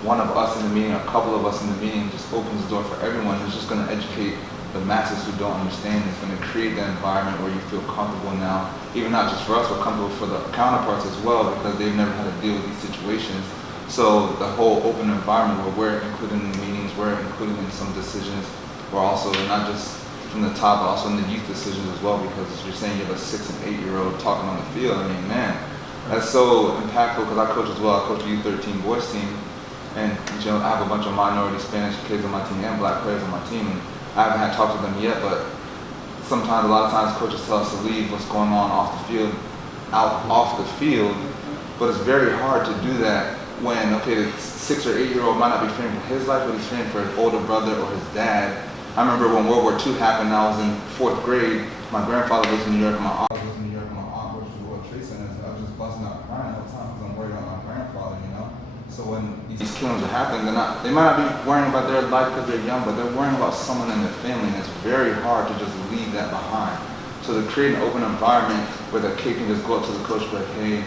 one of us in the meeting, a couple of us in the meeting, just opens the door for everyone. It's just going to educate the masses who don't understand. It's going to create that environment where you feel comfortable now, even not just for us, but comfortable for the counterparts as well, because they've never had to deal with these situations. So the whole open environment where we're included in the meetings, we're included in some decisions, we're also not just from the top, but also in the youth decisions as well, because you're saying you have a 6 and 8 year old talking on the field. I mean, man, that's so impactful, because I coach as well. I coach a U13 boys team. And you know, I have a bunch of minority Spanish kids on my team and black players on my team, and I haven't had to talk to them yet, but sometimes, a lot of times, coaches tell us to leave what's going on off the field, off the field, but it's very hard to do that when, okay, the 6 or 8 year old might not be fearing for his life, but he's fearing for his older brother or his dad. I remember when World War II happened, I was in 4th grade, my grandfather lives in New York, and my aunt lives in New York, and my aunt works for the World Trade Center, so I was just busting out crying all the time because I'm worried about my grandfather, you know? So when these killings are happening, they might not be worrying about their life because they're young, but they're worrying about someone in their family, and it's very hard to just leave that behind. So to create an open environment where the kid can just go up to the coach and be like, hey,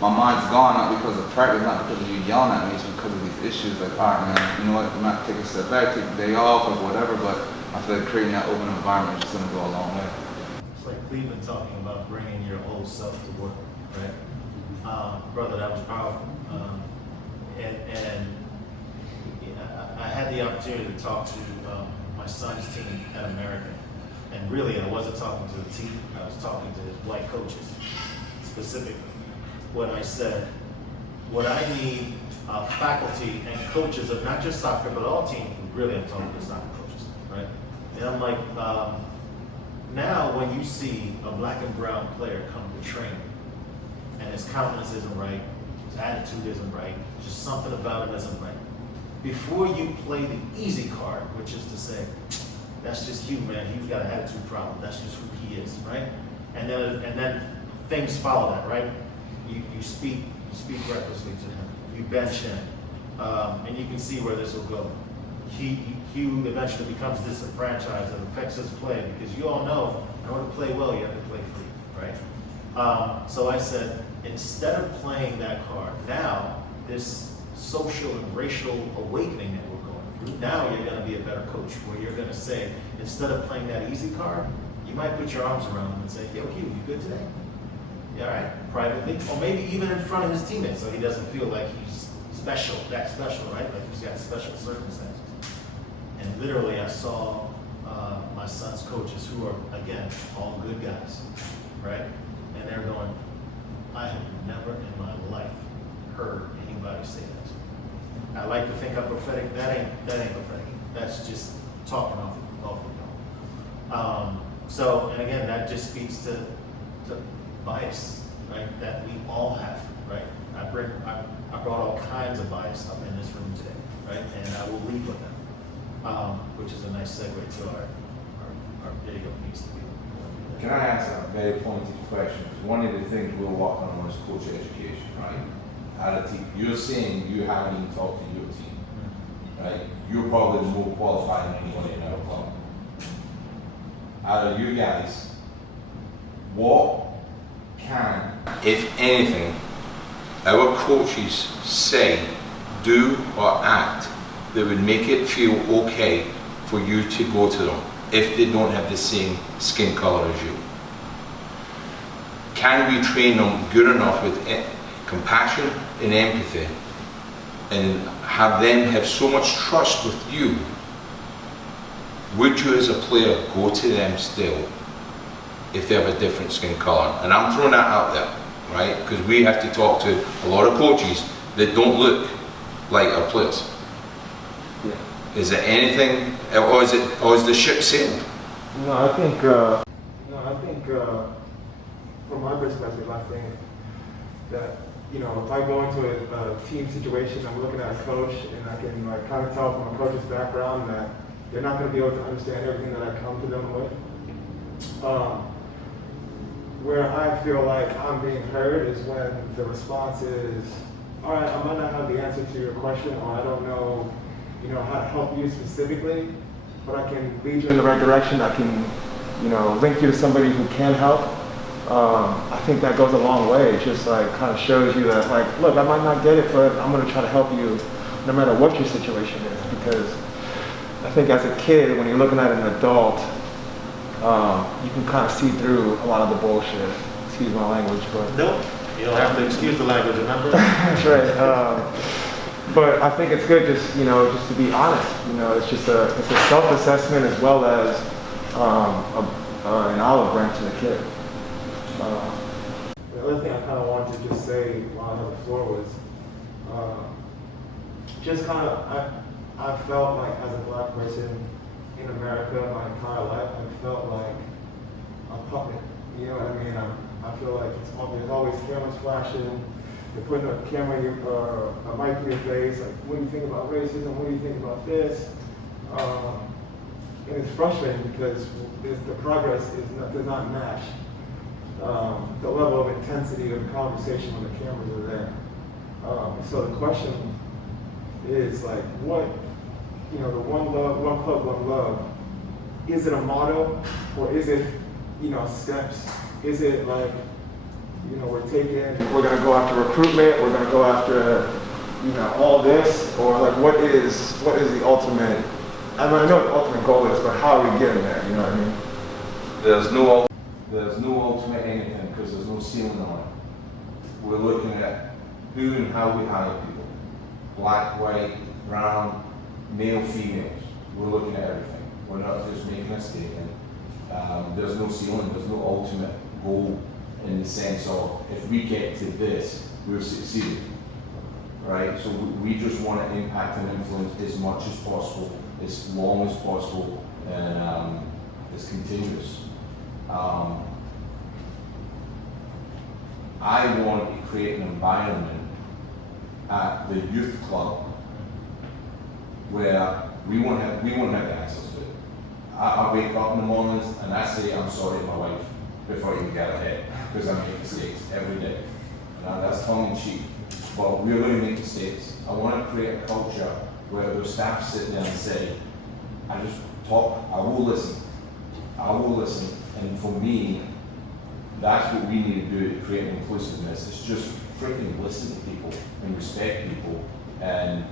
my mind's gone, not because of practice, not because of you yelling at me, it's because of these issues. Like, all right, man, you know what, I'm not take a step back, take a day off or whatever, but I feel like creating that open environment is just going to go a long way. It's like Cleveland talking about bringing your old self to work, right? Brother, that was powerful. And I had the opportunity to talk to my son's team at American. And really, I wasn't talking to the team, I was talking to his white coaches specifically. When I said, what I need faculty and coaches of not just soccer, but all teams, really I'm talking to soccer coaches, right? And I'm like, now when you see a black and brown player come to training, and his countenance isn't right, his attitude isn't right, just something about him isn't right. Before you play the easy card, which is to say, that's just Hugh, man, he's got an attitude problem, that's just who he is, right? And then things follow that, right? You speak recklessly to him, you bench him, and you can see where this will go. Hugh eventually becomes disenfranchised and affects his play, because you all know, in order to play well, you have to play free, right? So I said, instead of playing that card, now this social and racial awakening that we're going through, now you're going to be a better coach, where you're going to say, instead of playing that easy card, you might put your arms around him and say, yo, Hugh, you good today? You all right? Privately, or maybe even in front of his teammates, so he doesn't feel like he's special, that special, right? Like he's got special circumstances. And literally, I saw my son's coaches, who are, again, all good guys, right? And they're going, I have never in my life heard anybody say that. I like to think I'm prophetic. That ain't prophetic. That's just talking off the dome. So, and again, that just speaks to bias, right? That we all have, right? I brought all kinds of bias up in this room today, right? And I will leave with them, which is a nice segue to our video piece. Can I answer a very pointed question? One of the things we're working on is coach education, right? How to teach. You're saying you haven't even talked to your team, right? You're probably more qualified than anyone in our club. Out of you guys, what can, if anything, our coaches say, do or act that would make it feel okay for you to go to them if they don't have the same skin color as you? Can we train them good enough with compassion and empathy, and have them have so much trust with you? Would you as a player go to them still if they have a different skin color? And I'm throwing that out there, right? Because we have to talk to a lot of coaches that don't look like our players. Yeah. Is there anything, or is the ship sailed? No, I think from my perspective, I think that if I go into a team situation, I'm looking at a coach, and I can like kind of tell from a coach's background that they're not going to be able to understand everything that I come to them with. Where I feel like I'm being heard is when the response is, all right, I might not have the answer to your question, or I don't know, how to help you specifically, but I can lead you in the right direction. I can, link you to somebody who can help. I think that goes a long way. It just like kind of shows you that like, look, I might not get it, but I'm going to try to help you no matter what your situation is. Because I think as a kid, when you're looking at an adult, you can kind of see through a lot of the bullshit. Excuse my language, but Nope, you don't have to excuse the language, remember? that's right. But I think it's good just to be honest. It's just it's a self-assessment as well as an olive branch to the kid. The other thing I kind of wanted to just say while I had the floor was just kind of I felt like as a black person in America my entire life, I felt like a puppet. You know what I mean? I feel like there's always cameras flashing. They're putting a camera in your, a mic in your face. Like, what do you think about racism? What do you think about this? And it's frustrating because the progress does not match the level of intensity of the conversation when the cameras are there. So the question is like, what, the one love, one club, one love, is it a motto or is it, steps? Is it like, we're gonna go after recruitment, we're gonna go after, all this, or like what is the ultimate, I know what the ultimate goal is, but how are we getting there, you know what I mean? There's no ultimate anything because there's no ceiling on it. We're looking at who and how we hire people. Black, white, brown, male, females. We're looking at everything. We're not just making a statement. There's no ceiling, there's no ultimate goal in the sense of if we get to this, we've succeeded. Right? So we just want to impact and influence as much as possible, as long as possible, and it's continuous. I want to create an environment at the youth club where we won't have the answers to it. I wake up in the mornings and I say I'm sorry to my wife before I even get ahead because I make mistakes every day. Now that's tongue in cheek, but we're going to make mistakes. I want to create a culture where the staff sit there and say, I just talk, I will listen. And for me, that's what we need to do to create inclusiveness. It's just freaking listen to people and respect people. And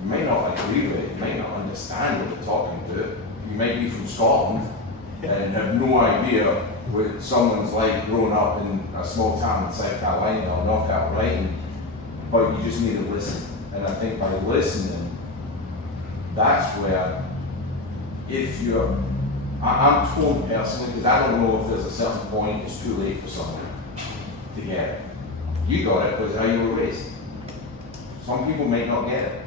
you may not agree with it, you may not understand what they're talking to. You may be from Scotland and have no idea what someone's like growing up in a small town in South Carolina or North Carolina, but you just need to listen. And I think by listening, that's where, if you're, I'm torn personally because I don't know if there's a certain point it's too late for someone to get it. You got it because how you were raised. Some people may not get it.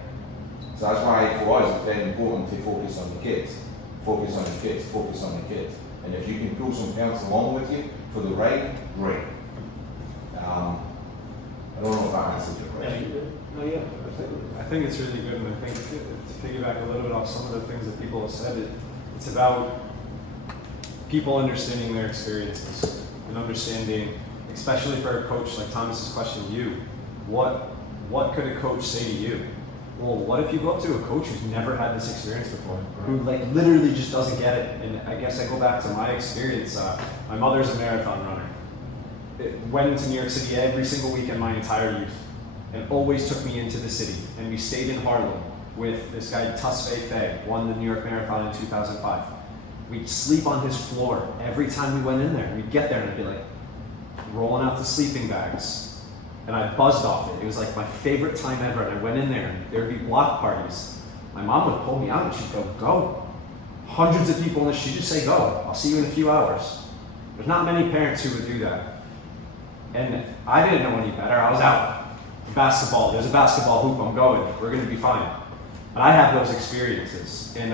So that's why for us it's very important to focus on the kids. Focus on the kids, focus on the kids. And if you can pull some parents along with you for the ride, great. I don't know if I answered your question. No, yeah, I think it's really good, and I think to piggyback a little bit off some of the things that people have said, it's about people understanding their experiences and understanding, especially for a coach like Thomas's question to you, what could a coach say to you? Well, what if you go up to a coach who's never had this experience before, who like literally just doesn't get it? And I guess I go back to my experience. My mother's a marathon runner. Went to New York City every single weekend my entire youth, and always took me into the city. And we stayed in Harlem with this guy Tusvey Fay, won the New York Marathon in 2005. We'd sleep on his floor every time we went in there. We'd get there and I'd be like rolling out the sleeping bags. And I buzzed off it. It was like my favorite time ever. And I went in there and there'd be block parties. My mom would pull me out and she'd go. Hundreds of people in the, she'd just say, go. I'll see you in a few hours. There's not many parents who would do that. And I didn't know any better. I was out. Basketball. There's a basketball hoop. I'm going. We're going to be fine. But I have those experiences. And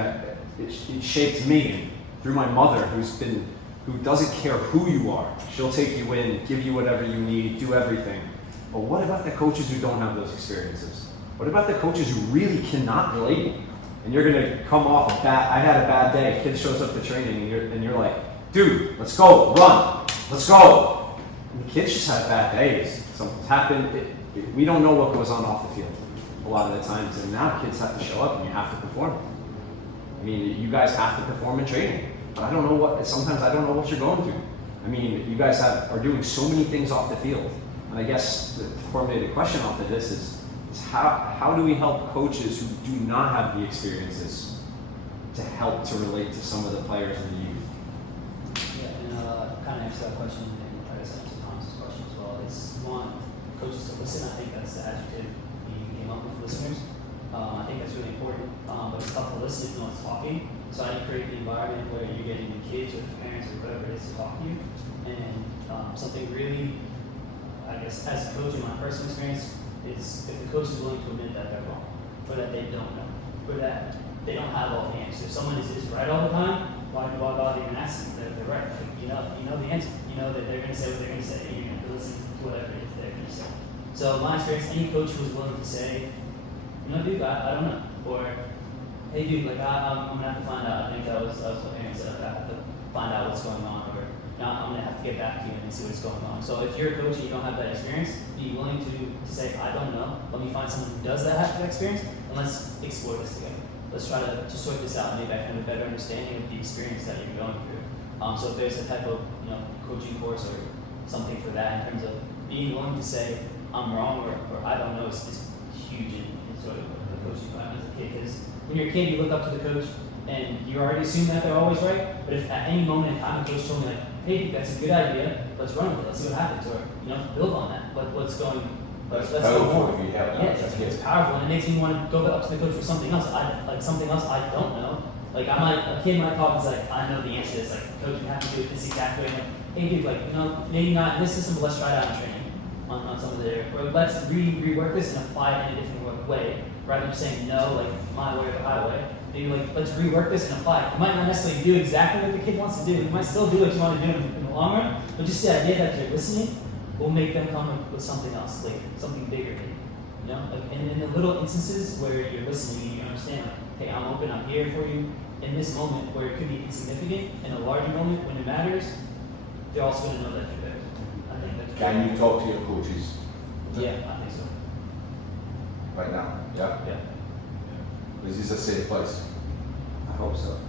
it shaped me. And through my mother, who doesn't care who you are. She'll take you in, give you whatever you need, do everything. But what about the coaches who don't have those experiences? What about the coaches who really cannot relate? And you're gonna come off a bad, I had a bad day, a kid shows up to training and you're like, dude, let's go, run, let's go. And the kids just had bad days. Something's happened. We don't know what goes on off the field a lot of the times, and now kids have to show up and you have to perform. I mean, you guys have to perform in training, but sometimes I don't know what you're going through. I mean, you guys are doing so many things off the field. And I guess the formulated question off of this is how do we help coaches who do not have the experiences to help to relate to some of the players in the youth? Yeah, and kind of answer that question, and I guess answer Thomas's question as well. It's one, coaches to listen. I think that's the adjective you came up with, listeners. I think that's really important, but it's tough to listen if no one's talking. So I create the environment where you're getting the kids or the parents or whatever it is to talk to you. And something really, I guess, as a coach in my personal experience, is if the coach is willing to admit that they're wrong, or that they don't know, or that they don't have all the answers. If someone is right all the time, why bother even asking? They're right. Like, you know the answer. You know that they're going to say what they're going to say, and you're going to listen to whatever it is they're going to say. So in my experience, any coach who is willing to say, dude, I don't know, or hey, dude, like I'm gonna have to find out. I think that was what Aaron said. I have to find out what's going on, or I'm gonna have to get back to you and see what's going on. So if you're a coach and you don't have that experience, be willing to say, I don't know. Let me find someone who does have that experience, and let's explore this together. Let's try to sort this out. Maybe I can have a better understanding of the experience that you're going through. So if there's a type of coaching course or something for that in terms of being willing to say I'm wrong or I don't know is huge in sort of the coaching environment as a kid. Because when you're a kid, you look up to the coach and you already assume that they're always right. But if at any moment in time a coach told me like, hey, that's a good idea, let's run with it, let's see what happens, or build on that. Let's go powerful more. if you have that. Yeah, it's powerful, and it makes me want to go up to the coach for something else. Something else I don't know. Like a kid might talk, is like, I know the answer to this. Like, coach, you have to do it this exact way. Like, hey, dude, maybe not in this system, but let's try it out in training on some of the area. Or let's rework this and apply it in a different way, rather than saying no, like my way or the highway. Maybe let's rework this and apply it. You might not necessarily do exactly what the kid wants to do. You might still do what you want to do in the long run, but just the idea that you're listening will make them come up with something else later, something bigger maybe. And in the little instances where you're listening, you understand, like, hey, I'm open, I'm here for you. In this moment where it could be insignificant, in a larger moment when it matters, they're also going to know that you're there. I think that's Can you talk to your coaches? Yeah, I think so. Right now? Yeah? Yeah. Is this a safe place? I hope so.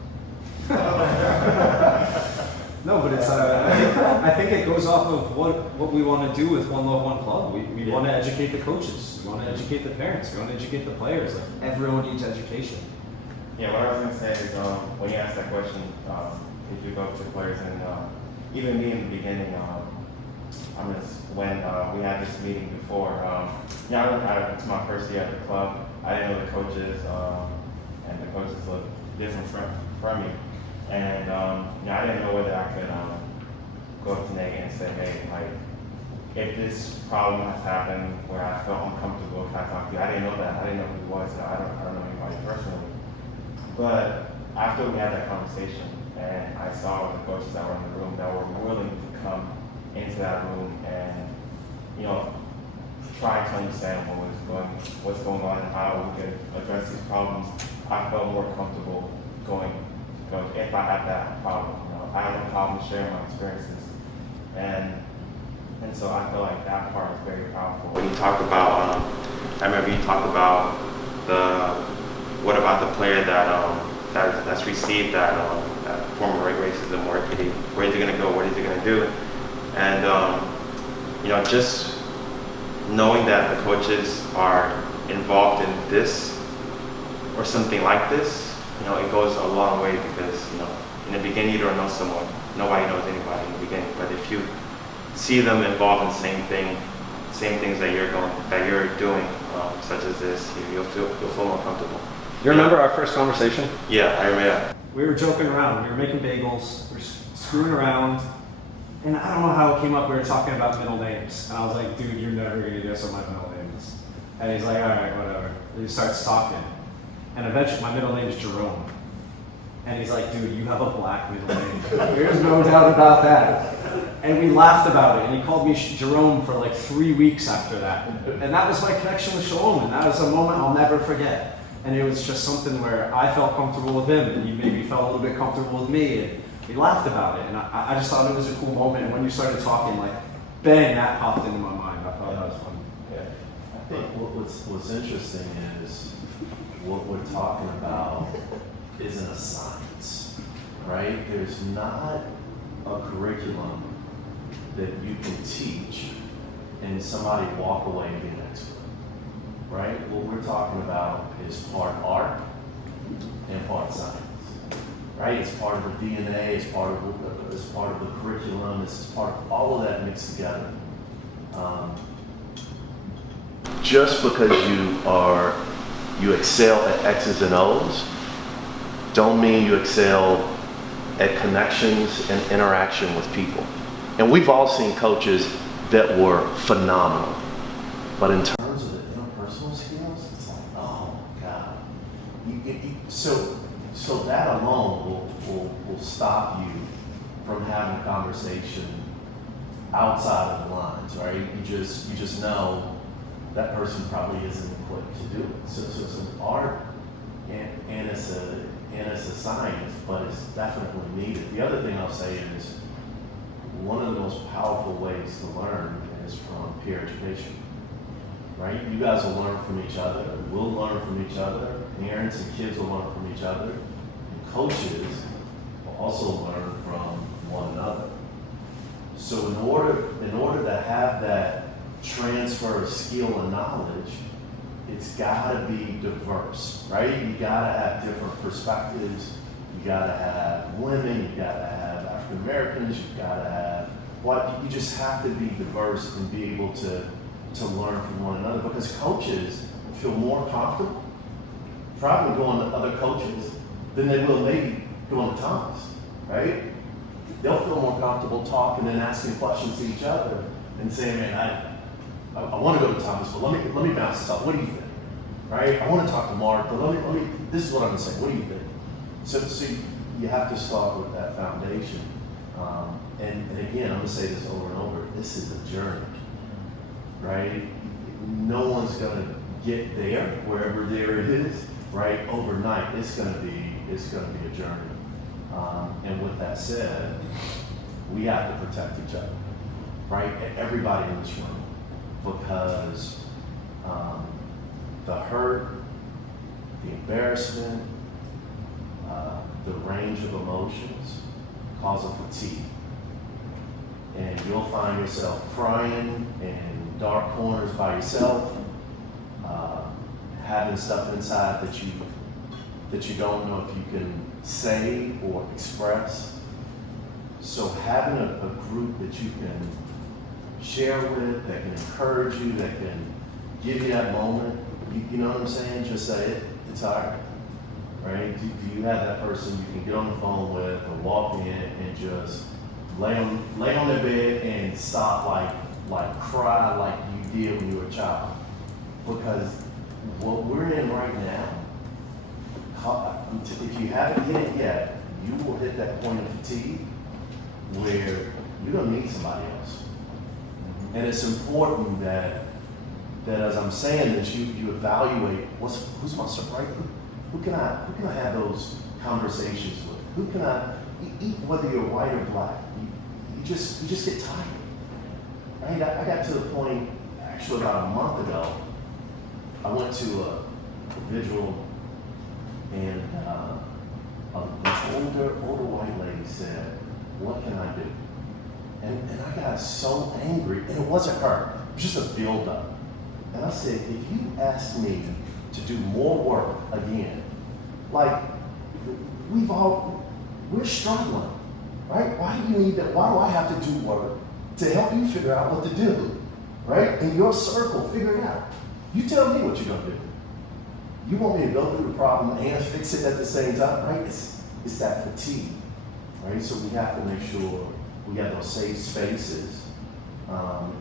No, but it's. I think it goes off of what we want to do with One Love One Club. We want to educate the coaches. We want to educate the parents. We want to educate the players. Like, everyone needs education. Yeah, what I was going to say is when you asked that question, if you go up to players and even me in the beginning, when we had this meeting before, it's my first year at the club. I didn't know the coaches, and the coaches looked different from me. And I didn't know whether I could go up to Nate and say, hey, like, if this problem has happened where I felt uncomfortable, can I talk to you? I didn't know that. I didn't know who he was. I don't know anybody personally. But after we had that conversation, and I saw the coaches that were in the room that were willing to come into that room and, try to understand what's going on and how we could address these problems, I felt more comfortable going. If I had that problem, I have no problem sharing my experiences, and so I feel like that part is very powerful. When you talk about, I remember you talked about what about the player that's received that form of racism, where is he going to go, what is he going to do, and just knowing that the coaches are involved in this or something like this. It goes a long way because, in the beginning you don't know someone. Nobody knows anybody in the beginning. But if you see them involved in the same things that you're doing, such as this, you'll feel more comfortable. You remember our first conversation? Yeah, I remember. We were joking around. We were making bagels. We were screwing around. And I don't know how it came up. We were talking about middle names. And I was like, dude, you're never going to guess what my middle name is. And he's like, all right, whatever. And he starts talking. And eventually, my middle name is Jerome. And he's like, dude, you have a black middle name. There's no doubt about that. And we laughed about it, and he called me Jerome for like 3 weeks after that. And that was my connection with Shalom, and that was a moment I'll never forget. And it was just something where I felt comfortable with him, and he maybe felt a little bit comfortable with me, and we laughed about it. And I just thought it was a cool moment, and when you started talking, like, bang, that popped into my mind. I thought that was fun. Yeah. I think what's interesting is what we're talking about isn't a science, right? There's not a curriculum that you can teach and somebody walk away and be an expert, right? What we're talking about is part art and part science, right? It's part of the DNA, it's part of the curriculum, it's part of all of that mixed together. Just because you excel at X's and O's, don't mean you excel at connections and interaction with people. And we've all seen coaches that were phenomenal, but in terms of the interpersonal skills, it's like, oh my God. So that alone will stop you from having a conversation outside of the lines, right? You just know that person probably isn't equipped to do it. So it's an art and it's a science, but it's definitely needed. The other thing I'll say is one of the most powerful ways to learn is from peer education, right? You guys will learn from each other. We'll learn from each other. Parents and kids will learn from each other. And coaches will also learn from one another. So in order to have that transfer of skill and knowledge, it's got to be diverse, right? You got to have different perspectives. You got to have women. You got to have African Americans. You got to have you just have to be diverse and be able to learn from one another, because coaches feel more comfortable probably going to other coaches than they will maybe going to Thomas, right? They'll feel more comfortable talking and asking questions to each other and saying, man, I want to go to Thomas, but let me bounce this off. What do you think? Right? I want to talk to Mark, but let me. This is what I'm going to say. What do you think? So you have to start with that foundation. And again, I'm going to say this over and over. This is a journey, right? No one's going to get there, wherever there it is, right? Overnight, it's going to be a journey. And with that said, we have to protect each other, right? Everybody in this room, because the hurt, the embarrassment, the range of emotions cause a fatigue. And you'll find yourself crying in dark corners by yourself, having stuff inside that you don't know if you can say or express. So having a group that you can share with, that can encourage you, that can give you that moment, you know what I'm saying? Just say it's all right, right? Do you have that person you can get on the phone with or walk in and just lay on their bed and stop like cry like you did when you were a child? Because what we're in right now, if you haven't hit it yet, you will hit that point of fatigue where you're going to need somebody else. And it's important that as I'm saying this, you evaluate who's my support, who can I have those conversations with? Who can I, whether you're white or black, you just get tired, right? I got to the point, actually about a month ago, I went to a vigil, and an older white lady said, "What can I do?" And I got so angry, and it wasn't her, it was just a build-up. And I said, if you ask me to do more work again, like we're struggling, right? Why do I have to do work to help you figure out what to do, right? In your circle, figure it out. You tell me what you're gonna do. You want me to go through the problem and fix it at the same time, right? It's that fatigue, right? So we have to make sure we have those safe spaces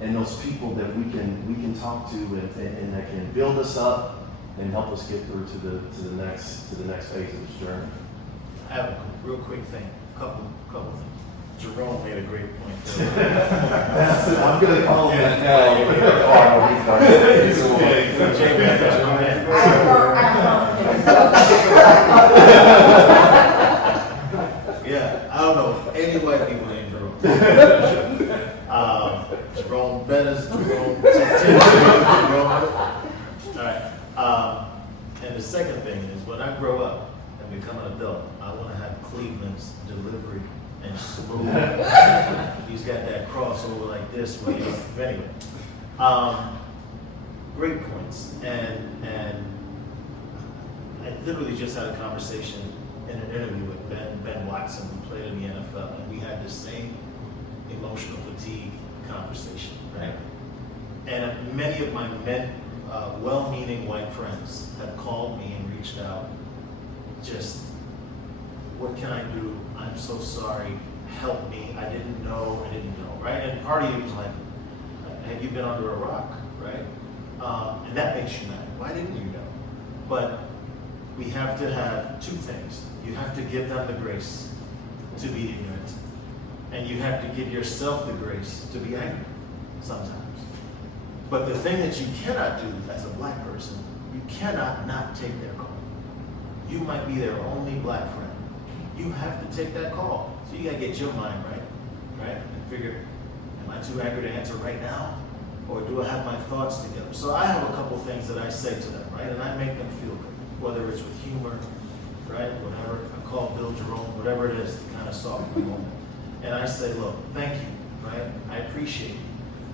and those people that we can talk to and that can build us up and help us get through to the next phase of this journey. I have a real quick thing, couple things. Jerome made a great point. I'm gonna call him that now. Yeah, I don't know any white people named Jerome. Jerome Bettis, Jerome. All right. And the second thing is, when I grow up and become an adult, I want to have Cleveland's delivery and smooth. He's got that crossover like this. Anyway, great points. And I literally just had a conversation in an interview with Ben Watson, who played in the NFL, and we had the same emotional fatigue conversation, right? And many of my well-meaning white friends have called me and reached out, just, what can I do? I'm so sorry, help me, I didn't know, right? And part of you is like, have you been under a rock, right? And that makes you mad. Why didn't you know? But we have to have two things. You have to give them the grace to be ignorant, and you have to give yourself the grace to be angry sometimes. But the thing that you cannot do as a black person, you cannot not take their call. You might be their only black friend. You have to take that call. So you gotta get your mind right? And figure, am I too angry to answer right now? Or do I have my thoughts together? So I have a couple things that I say to them, right? And I make them feel good, whether it's with humor, right? Whatever, I call Bill Jerome, whatever it is to kind of soften the moment. And I say, look, thank you, right? I appreciate you.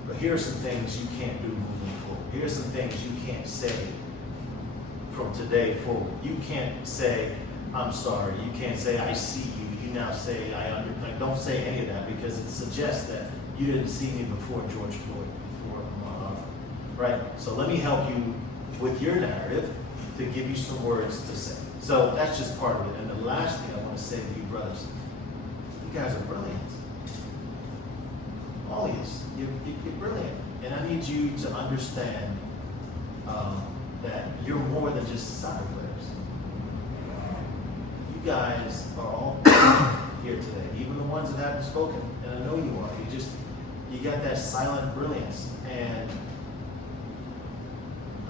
But here are some things you can't do moving forward. Here's some things you can't say from today forward. You can't say, I'm sorry. You can't say, I see you. You now say, like, don't say any of that, because it suggests that you didn't see me before George Floyd, right? So let me help you with your narrative to give you some words to say. So that's just part of it. And the last thing I want to say to you brothers, you guys are brilliant. All of you, you're brilliant. And I need you to understand that you're more than just soccer players. You guys are all here today, even the ones that haven't spoken. And I know you are. You got that silent brilliance. And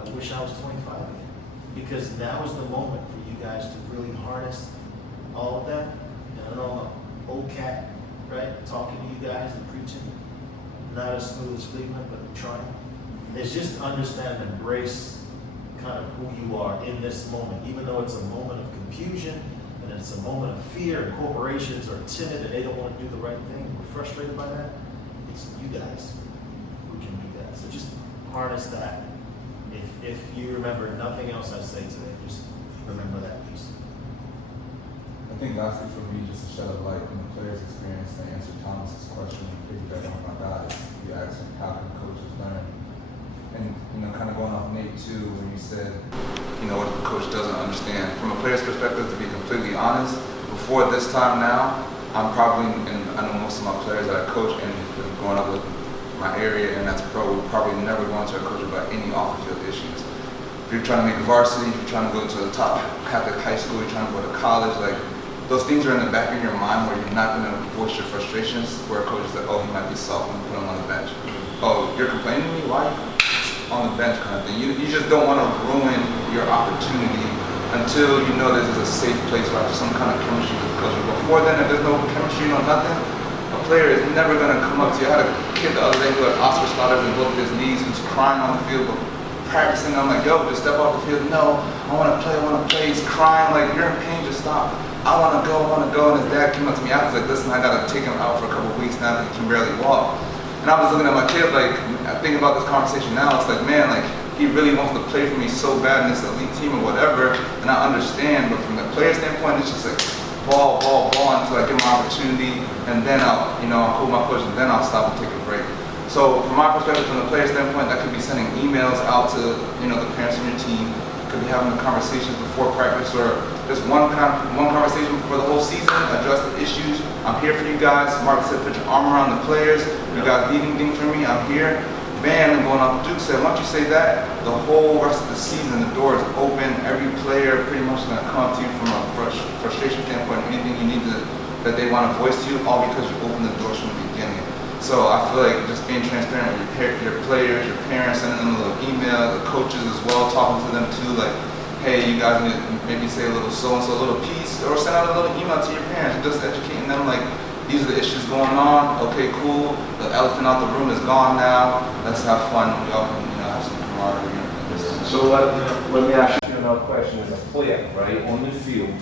I wish I was 25 again, because now is the moment for you guys to really harness all of that. And I know I'm an old cat, right, talking to you guys and preaching, not as smooth as Cleveland, but I'm trying. It's just understand and embrace kind of who you are in this moment, even though it's a moment of confusion and it's a moment of fear, and corporations are timid and they don't want to do the right thing. We're frustrated by that. It's you guys who can do that. So just harness that. If you remember nothing else I say today, just remember that piece. I think lastly for me, just to shed a light on the players' experience to answer Thomas's question, piggyback on my guys, you asked him how can coaches learn? And kind of going off Nate too, when you said, what if the coach doesn't understand? From a player's perspective, to be completely honest, before this time now, I'm probably, and I know most of my players that I coach and growing up with my area, and that's probably never going to a coach about any off-the-field issues. If you're trying to make varsity, if you're trying to go to the top Catholic high school, you're trying to go to college, like those things are in the back of your mind where you're not going to voice your frustrations, where a coach is like, oh, he might be soft, and put him on the bench. Oh, you're complaining to me? Why? On the bench kind of thing. You just don't want to ruin your opportunity until you know this is a safe place where I have some kind of chemistry with the coach. Before then, if there's no chemistry, nothing, a player is never going to come up to you. I had a kid the other day who had Oscar Stoddard in both of his knees, who's crying on the field, but practicing. I'm like, yo, just step off the field. No, I want to play. He's crying, like, you're in pain, just stop. I want to go. And his dad came up to me after, like, listen, I got to take him out for a couple of weeks now that he can barely walk. And I was looking at my kid, like, thinking about this conversation now, it's like, man, like, he really wants to play for me so bad in this elite team or whatever, and I understand, but from the player standpoint, it's just like, ball until I get my opportunity, and then I'll call my coach, and then I'll stop and take a break. So from my perspective, from the player standpoint, that could be sending emails out to, the parents on your team, could be having conversations before practice, or just one conversation before the whole season, address the issues. I'm here for you guys. Mark said, put your arm around the players. You guys need anything from me, I'm here. Man, I'm going off Duke said, once you say that, the whole rest of the season, the door is open. Every player pretty much is going to come to you from a frustration standpoint, anything you need to that they want to voice to you, all because you opened the doors from the beginning. So I feel like just being transparent with your players, your parents, sending them a little email, the coaches as well, talking to them too, like, hey, you guys need to maybe say a little so-and-so, a little piece, or send out a little email to your parents, just educating them like, these are the issues going on, okay, cool, the elephant out the room is gone now, let's have fun, we all can, have some camaraderie. So let me ask you another question. As a player, right, on the field,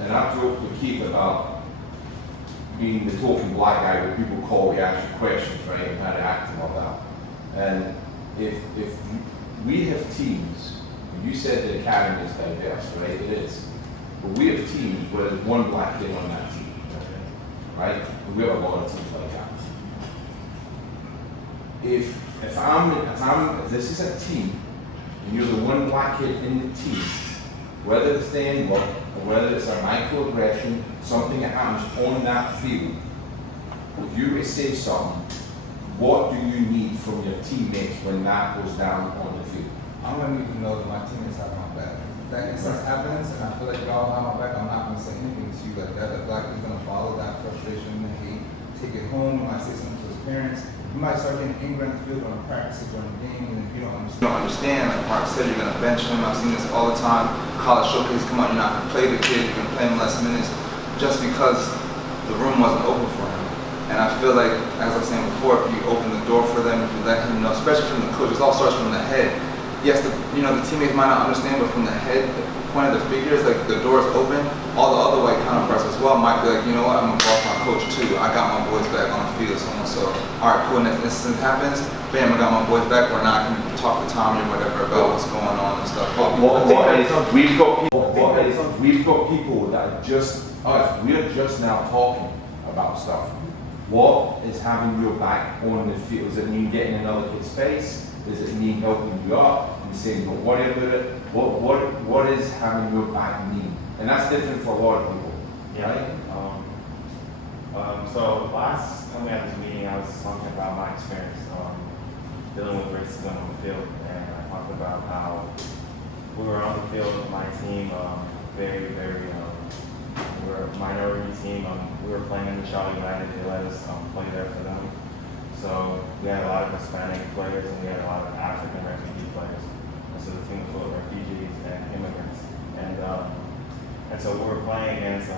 and I joked with Keith about being the talking black guy where people call, we ask you questions, right, and how to act and all that. And if we have teams, you said the academy is diverse, right? It is. But we have teams where there's one black kid on that team, right? And we have a lot of teams like that. If this is a team, and you're the one black kid in the team, whether it's the look or whether it's a microaggression, something that happens on that field, if you were to say something, what do you need from your teammates when that goes down on the field? I'm gonna need to know that my teammates have my back. If that instance happens and I feel like y'all have my back, I'm not gonna say anything to you like that. That black is gonna follow that frustration and hate, take it home. When I say something to his parents, you might start getting angry on the field during practices, during the game, and if you don't understand, like Mark said, you're gonna bench him. I've seen this all the time. College showcase come out, you're not gonna play the kid, you're gonna play him less minutes just because the room wasn't open for him. And I feel like, as I was saying before, if you open the door for them, if you let him know, especially from the coach, it all starts from the head. Yes, the teammates might not understand, but from the head, the point of the figures, like the door is open, all the other white counterparts as well might be like, you know what, I'm gonna boss my coach too. I got my boys back on the field, so all right, cool, and if this incident happens, bam, I got my boys back, we're not gonna talk to Tommy or whatever about what's going on and stuff. We've got people that are just us, we're just now talking about stuff. What is having your back on the field? Does it mean getting in another kid's face? Does it mean helping you up and saying, but whatever, what is having your back mean? And that's different for a lot of people, right? So last time we had this meeting, I was talking about my experience dealing with racism on the field, and I talked about how we were on the field with my team, we were a minority team. We were playing in the Charlie United. They let us play there for them. So we had a lot of Hispanic players and we had a lot of African refugee players. And so the team was full of refugees and immigrants. And so we were playing against a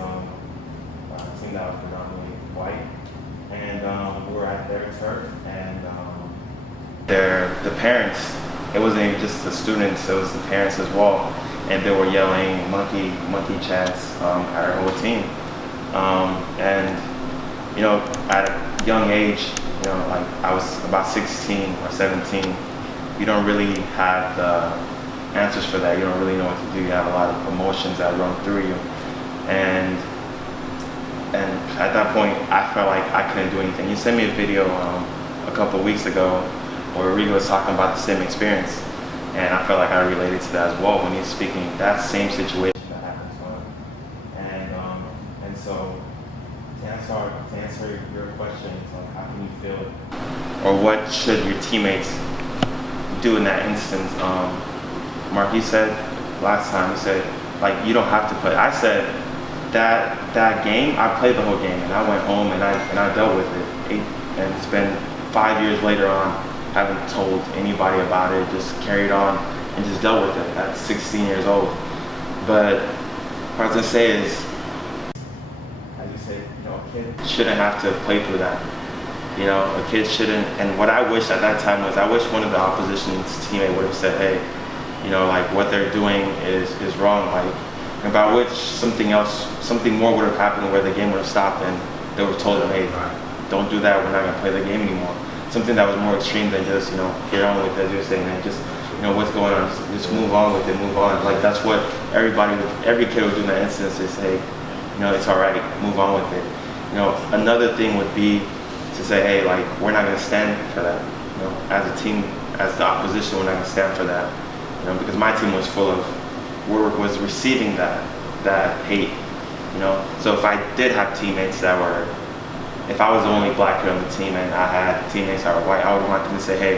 team that was predominantly white. And we were at their turf, and the parents, it wasn't even just the students, it was the parents as well. And they were yelling monkey chants at our whole team. And at a young age, like I was about 16 or 17, you don't really have the answers for that. You don't really know what to do. You have a lot of emotions that run through you. And at that point, I felt like I couldn't do anything. You sent me a video a couple of weeks ago where Rigo was talking about the same experience. And I felt like I related to that as well when he's speaking that same situation that happened to him. And so to answer your question, like how can you feel it? Or what should your teammates do in that instance? Mark, you said last time, you said like you don't have to play. I said that game, I played the whole game and I went home and I dealt with it. And it's been 5 years later on. Haven't told anybody about it, just carried on and just dealt with it at 16 years old. But what I was gonna say is, as you said, a kid shouldn't have to play through that. A kid shouldn't, and what I wish at that time was, I wish one of the opposition's teammate would have said, hey, like what they're doing is wrong. Like, and by which something more would have happened where the game would have stopped and they were told them, hey, don't do that, we're not gonna play the game anymore. Something that was more extreme than just, get on with it, as you're saying, and just, what's going on, just move on with it, move on. Like, that's what every kid would do in that instance is say, it's all right, move on with it. Another thing would be to say, hey, like, we're not going to stand for that. As a team, as the opposition, we're not going to stand for that. Because my team was was receiving that hate. So if I did have teammates that were, if I was the only black kid on the team and I had teammates that were white, I would want them to say, hey,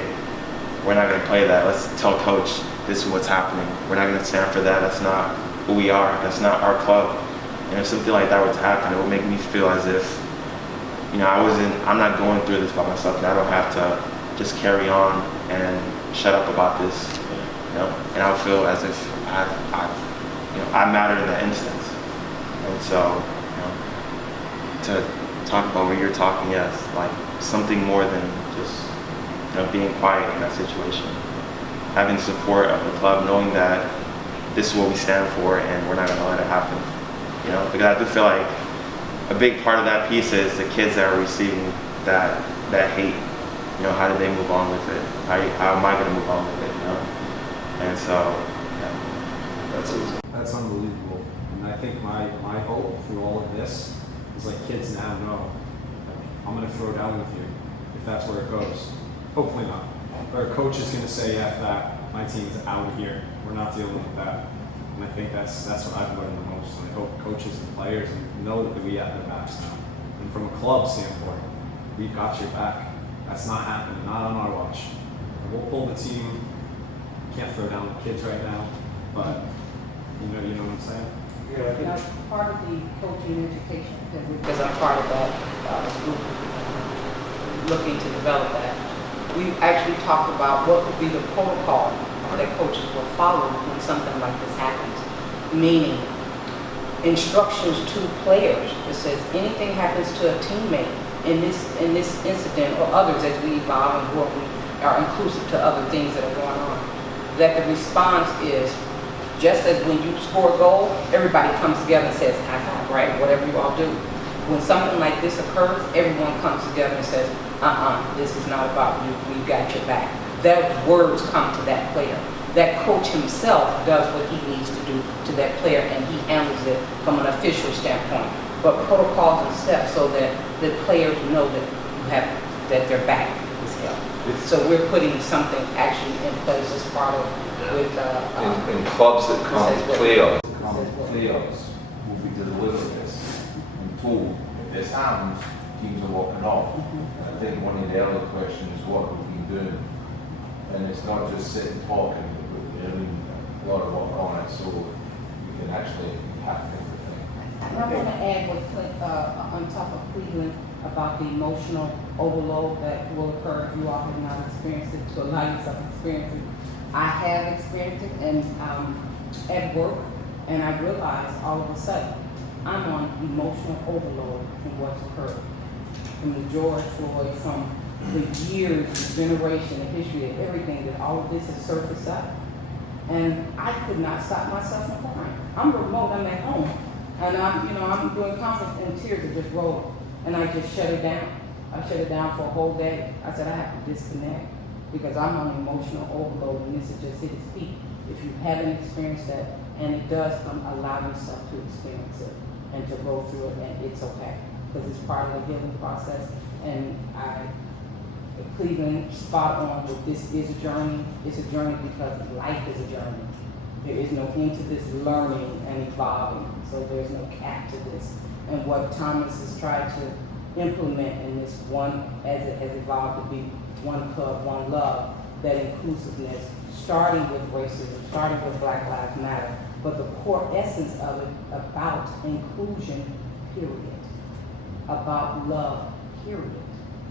we're not going to play that. Let's tell coach this is what's happening. We're not going to stand for that. That's not who we are. That's not our club. And if something like that were to happen, it would make me feel as if, I'm not going through this by myself, and I don't have to just carry on and shut up about this, and I would feel as if I matter in that instance. And so, to talk about what you're talking, yes, like something more than just, being quiet in that situation. Having support of the club, knowing that this is what we stand for and we're not gonna let it happen. Because I do feel like a big part of that piece is the kids that are receiving that hate. How do they move on with it? How am I gonna move on with it? And so, That's unbelievable. And I think my hope through all of this is like kids now know, I'm gonna throw down with you if that's where it goes. Hopefully not. Or a coach is gonna say, yeah, that my team is out of here. We're not dealing with that. And I think that's what I've learned the most. And I hope coaches and players know that we have their backs now. And from a club standpoint, we've got your back. That's not happening, not on our watch. And we'll pull the team. Can't throw down the kids right now, but you know what I'm saying? Yeah. Part of the coaching education, because I'm part of that group looking to develop that, we actually talked about what would be the protocol that coaches will follow when something like this happens. Meaning, instructions to players that says anything happens to a teammate in this incident or others as we evolve and what we are inclusive to other things that are going on, that the response is just as when you score a goal, everybody comes together and says high five, right? Whatever you all do. When something like this occurs, everyone comes together and says, this is not about you, we've got your back. Those words come to that player. That coach himself does what he needs to do to that player, and he handles it from an official standpoint. But protocols and steps so that the players know that their back is held. So we're putting something actually in place as part of in clubs that come playoffs will be delivered this and told if this happens, teams are walking off. And I think one of the other questions is what we've been doing. And it's not just sitting talking, we're doing a lot of work on it so we can actually impact everything. And I want to add on top of Cleveland about the emotional overload that will occur if you all have not experienced it, to allow yourself to experience it. I have experienced it and at work, and I realized all of a sudden I'm on emotional overload from what's occurred. From the George Floyd, from the years, the generation, the history of everything, that all of this has surfaced up. And I could not stop myself from crying. I'm remote, I'm at home. And I'm doing conference and tears are just rolling. And I just shut it down. I shut it down for a whole day. I said I have to disconnect because I'm on emotional overload and this has just hit its peak. If you haven't experienced that, and it does come, allow yourself to experience it and to go through it, and it's okay. Because it's part of the healing process. And Cleveland, spot on with this is a journey. It's a journey because life is a journey. There is no end to this learning and evolving. So there's no cap to this. And what Thomas has tried to implement in this one, as it has evolved to be one club, one love, that inclusiveness, starting with racism, starting with Black Lives Matter, but the core essence of it about inclusion, period. About love, period,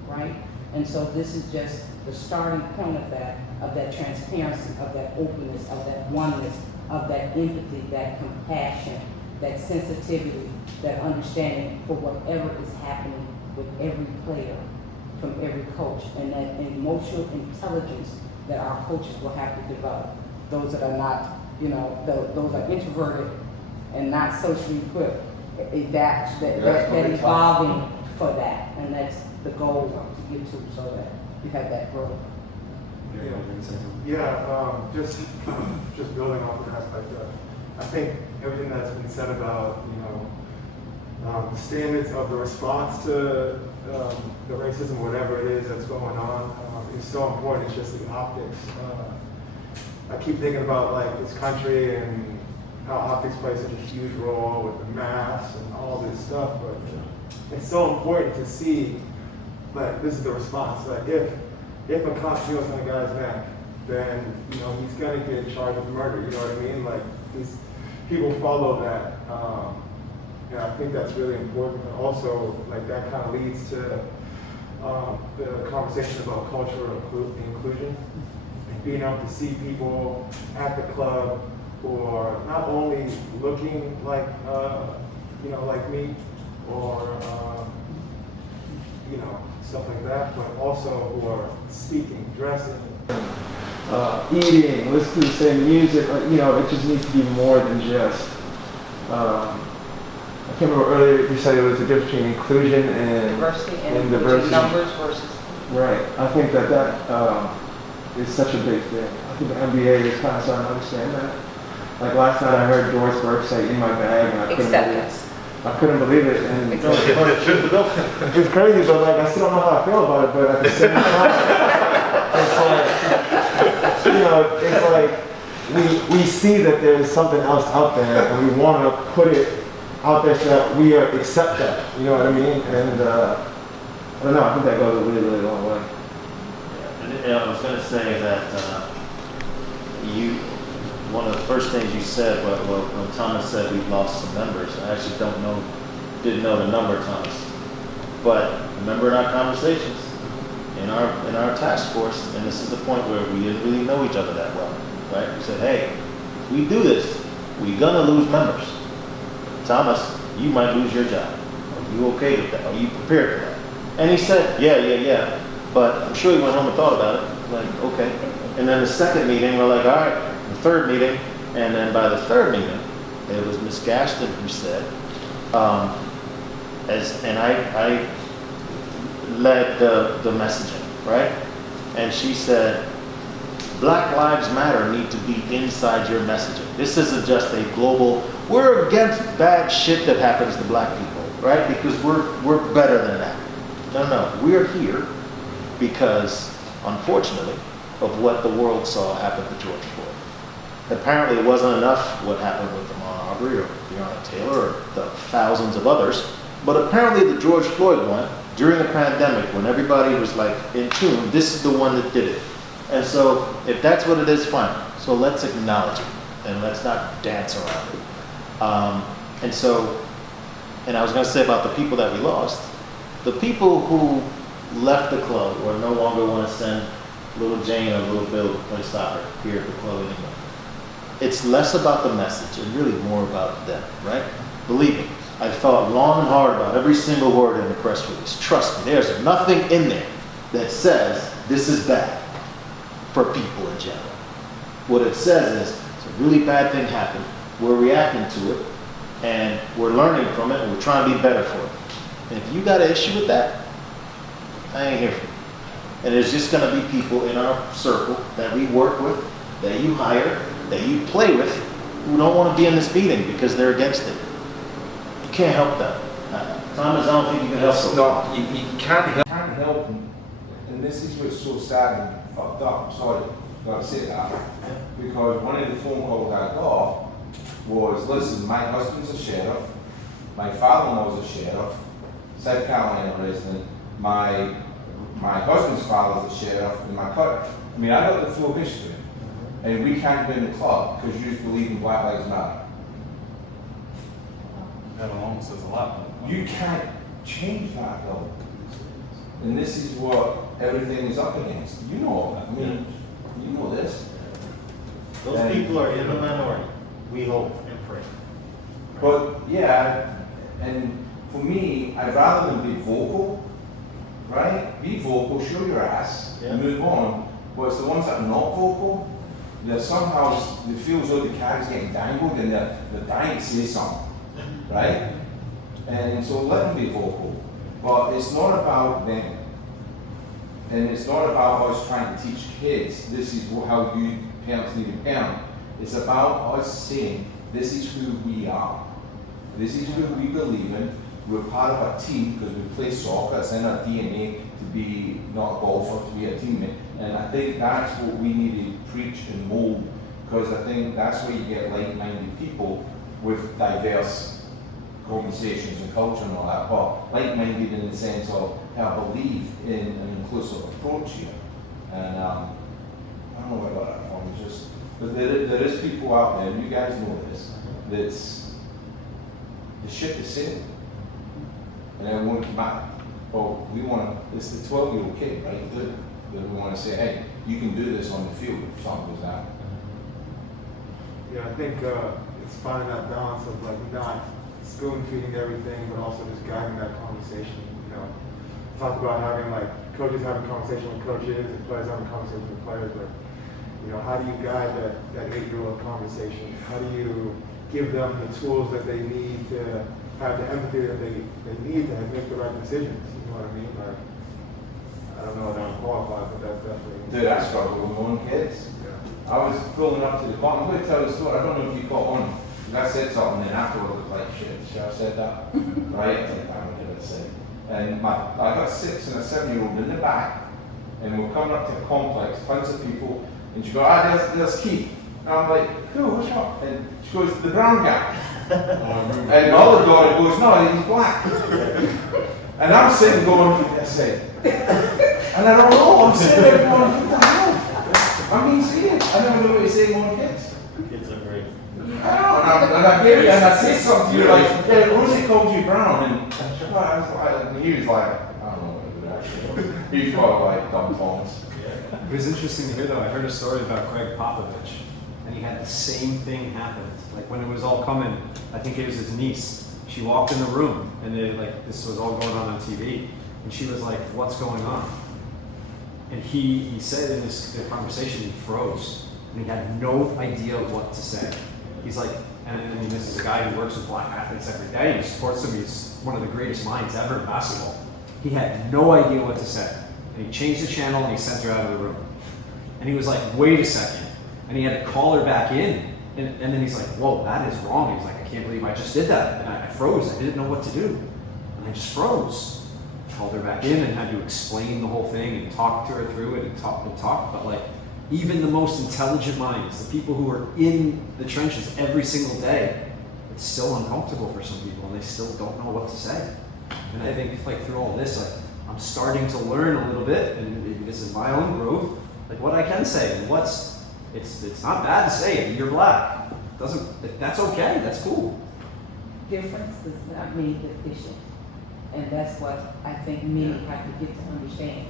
right? And so this is just the starting point of that transparency, of that openness, of that oneness, of that empathy, that compassion, that sensitivity, that understanding for whatever is happening with every player, from every coach, and that emotional intelligence that our coaches will have to develop. Those that are not, those are introverted and not socially equipped, that evolving for that, and that's the goal to get to, so that you have that growth. Just building off of that, I think everything that's been said about, the standards of the response to the racism, whatever it is that's going on, is so important. It's just the optics. I keep thinking about like this country and how optics plays such a huge role with the masks and all this stuff, but it's so important to see, like, this is the response. Like, if a cop feels on a guy's neck, then, he's gonna get charged with murder, you know what I mean? Like, these people follow that. And I think that's really important. And also, like that kind of leads to the conversation about cultural inclusion and being able to see people at the club who are not only looking like, like me or, stuff like that, but also who are speaking, dressing, eating, listening to the same music. It just needs to be more than just. I can't remember earlier you said it was the difference between inclusion and diversity. Numbers versus. Right. I think that is such a big thing. I think the NBA is kind of starting to understand that. Like last night I heard Doris Burke say "in my bag" and I couldn't believe it. And it's crazy, but like I still don't know how I feel about it. But at the same time, it's like we see that there's something else out there, and we want to put it out there so that we accept that. You know what I mean? And I don't know. I think that goes a really, really long way. And I was going to say that one of the first things you said, when Thomas said we've lost some members, I actually didn't know the number, Thomas. But remember in our conversations, in our task force, and this is the point where we didn't really know each other that well, right? We said, hey, if we do this, we're gonna lose members. Thomas, you might lose your job. Are you okay with that? Are you prepared for that? And he said, yeah. But I'm sure he went home and thought about it. Like, okay. And then the second meeting, we're like, all right. The third meeting, and then by the third meeting, it was Miss Gaston who said, I led the messaging, right? And she said, Black Lives Matter need to be inside your messaging. This isn't just a global, we're against bad shit that happens to black people, right? Because we're better than that. No, we're here because, unfortunately, of what the world saw happen to George Floyd. Apparently it wasn't enough what happened with Ahmaud Arbery or Breonna Taylor or the thousands of others, but apparently the George Floyd one, during the pandemic, when everybody was like in tune, this is the one that did it. And so if that's what it is, fine. So let's acknowledge it and let's not dance around it. And I was gonna say about the people that we lost, the people who left the club or no longer want to send little Jane or little Bill to play soccer here at the club anymore. It's less about the message and really more about them, right? Believe me, I thought long and hard about every single word in the press release. Trust me, there's nothing in there that says this is bad for people in general. What it says is it's a really bad thing happened, we're reacting to it, and we're learning from it, and we're trying to be better for it. And if you got an issue with that, I ain't here for you. And there's just gonna be people in our circle that we work with, that you hire, that you play with, who don't want to be in this meeting because they're against it. You can't help that. Thomas, I don't think you can help them. No, you can't help them. And this is what's so sad and fucked up. Sorry, gotta say that. Because one of the phone calls I got was, listen, my husband's a sheriff, my father-in-law's a sheriff, South Carolina resident, my husband's father's a sheriff, and my cousin. I mean, I got the full history. And we can't be in the club because you believe in Black Lives Matter. That alone says a lot. You can't change that though. And this is what everything is up against. You know that. I mean, you know this. Those people are in the minority. We hope and pray. But yeah, and for me, I'd rather than be vocal, right? Be vocal, show your ass, and move on. But it's the ones that are not vocal, that somehow they feel as though the carrot's getting dangled and they're dying to say something, right? And so let them be vocal. But it's not about them. And it's not about us trying to teach kids, this is how you parents need to parent. It's about us saying, this is who we are. This is who we believe in. We're part of a team because we play soccer. It's in our DNA to be not a golfer, to be a teammate. And I think that's what we need to preach and mold, because I think that's where you get like-minded people with diverse conversations and culture and all that. But like-minded in the sense of, I believe in an inclusive approach here. And I don't know where I got that from. It's just, but there is people out there, and you guys know this, the ship is sailing. And it won't come out. But it's the 12-year-old kid, right, that we want to say, hey, you can do this on the field if something goes down. Yeah, I think it's finding that balance of like not spoon feeding everything, but also just guiding that conversation. Talk about having like coaches having conversation with coaches and players having conversation with players, but how do you guide that 8-year-old conversation? How do you give them the tools that they need to have the empathy that they need to make the right decisions? You know what I mean? Like, I don't know if I'm qualified, but that's definitely. Dude, I struggle with my own kids. Yeah. I was pulling up to the car. I'm going to tell the story. I don't know if you caught on. I said something, and afterwards it was like, shit, should I have said that? Right? I was like, I'm going to say. And I got 6 and a 7-year-old in the back, and we're coming up to a complex, tons of people, and she goes, there's Keith. And I'm like, who? What's wrong? And she goes, the brown guy. And the other daughter goes, no, he's black. And I'm sitting going, I say, and I don't know, I'm sitting there going, what the hell? I'm being serious. I never know what you're saying on kids. Kids are great. I don't know, and I get it, and I say something to you like, yeah, Rosie called you brown, and he was like, I don't know what to do actually. He thought like dumb phones. It was interesting to hear though. I heard a story about Craig Popovich, and he had the same thing happen. Like when it was all coming, I think it was his niece. She walked in the room, and this was all going on TV, and she was like, "What's going on?" And he said in the conversation, he froze, and he had no idea what to say. He's like, and I mean, this is a guy who works with black athletes every day. He supports them. He's one of the greatest minds ever in basketball. He had no idea what to say. And he changed the channel and he sent her out of the room. And he was like, wait a second. And he had to call her back in. And then he's like, whoa, that is wrong. He's like, I can't believe I just did that. And I froze. I didn't know what to do. And I just froze. Called her back in and had to explain the whole thing and talk to her through it and talk. But like, even the most intelligent minds, the people who are in the trenches every single day, it's still uncomfortable for some people and they still don't know what to say. And I think like through all this, like I'm starting to learn a little bit, and this is my own growth, like what I can say and it's not bad to say you're black. That's okay, that's cool. Difference does not mean deficient. And that's what I think many have to get to understand.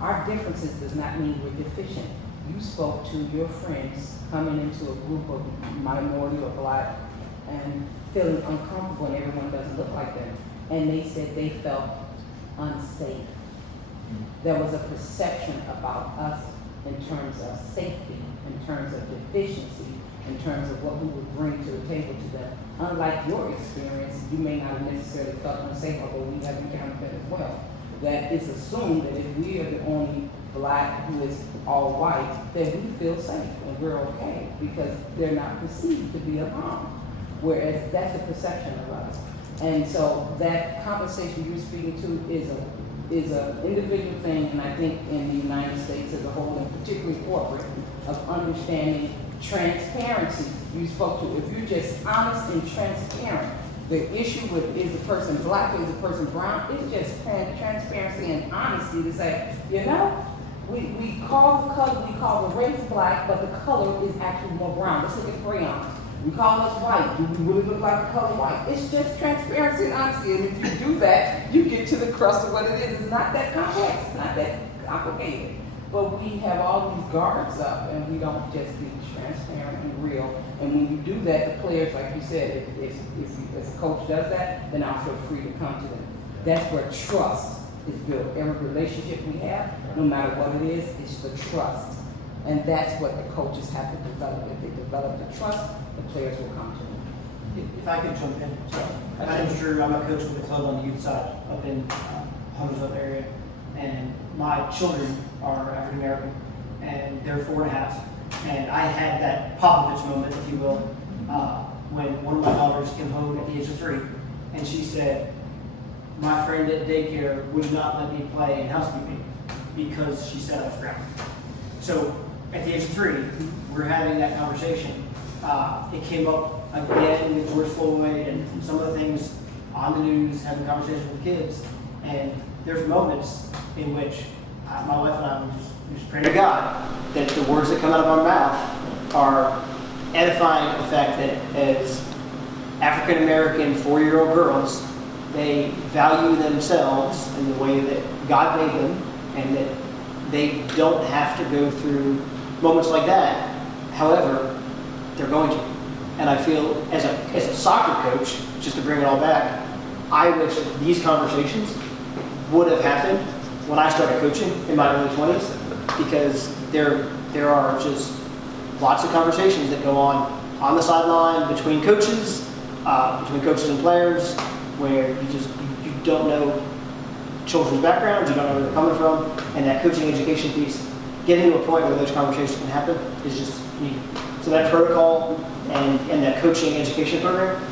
Our differences does not mean we're deficient. You spoke to your friends coming into a group of minority or black and feeling uncomfortable and everyone doesn't look like them. And they said they felt unsafe. There was a perception about us in terms of safety, in terms of deficiency, in terms of what we would bring to the table to them. Unlike your experience, you may not have necessarily felt unsafe, although we have encountered that as well. That it's assumed that if we are the only black who is all white, then we feel safe and we're okay because they're not perceived to be a harm. Whereas that's a perception of us. And so that conversation you're speaking to is a individual thing, and I think in the United States as a whole, and particularly corporate, of understanding transparency. You spoke to, if you're just honest and transparent, the issue with is the person black or is the person brown, it's just transparency and honesty to say, we call the color, we call the race black, but the color is actually more brown. Let's look at crayons. We call us white. Do we really look like the color white? It's just transparency and honesty. And if you do that, you get to the crust of what it is. It's not that complex. It's not that complicated. But we have all these guards up, and we don't just be transparent and real. And when you do that, the players, like you said, if a coach does that, then I'll feel free to come to them. That's where trust is built. Every relationship we have, no matter what it is, it's the trust. And that's what the coaches have to develop. If they develop the trust, the players will come to them. If I could jump in. So, my name's Drew. I'm a coach with the club on the youth side up in Huntersville area. And my children are African American, and they're 4.5. And I had that Popovich moment, if you will, when one of my daughters came home at the age of 3, and she said, my friend at daycare would not let me play in housekeeping because she said I was brown. So at the age of 3, we're having that conversation. It came up again with George Floyd and some of the things on the news, having conversations with kids. And there's moments in which my wife and I would just pray to God that the words that come out of our mouth are edifying the fact that as African American 4-year-old girls, they value themselves in the way that God made them, and that they don't have to go through moments like that. However, they're going to. And I feel as a soccer coach, just to bring it all back, I wish that these conversations would have happened when I started coaching in my early 20s, because there are just lots of conversations that go on the sideline between coaches and players, where you don't know children's backgrounds, you don't know where they're coming from, and that coaching education piece, getting to a point where those conversations can happen is just neat. So that protocol and that coaching education program,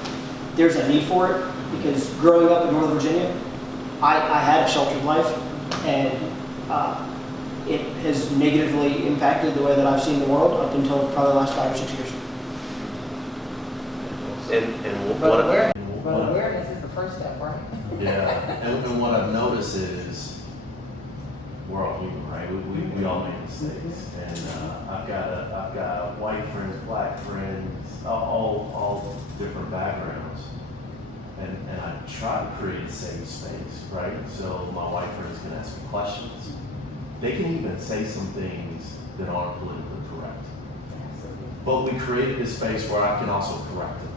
there's a need for it, because growing up in Northern Virginia, I had a sheltered life, and it has negatively impacted the way that I've seen the world up until probably the last 5 or 6 years. But awareness is the first step, right? Yeah, and what I've noticed is we're all human, right? We all make mistakes, and I've got white friends, black friends, all different backgrounds, and I try to create a safe space, right? So my white friends can ask me questions. They can even say some things that aren't politically correct. But we created this space where I can also correct them.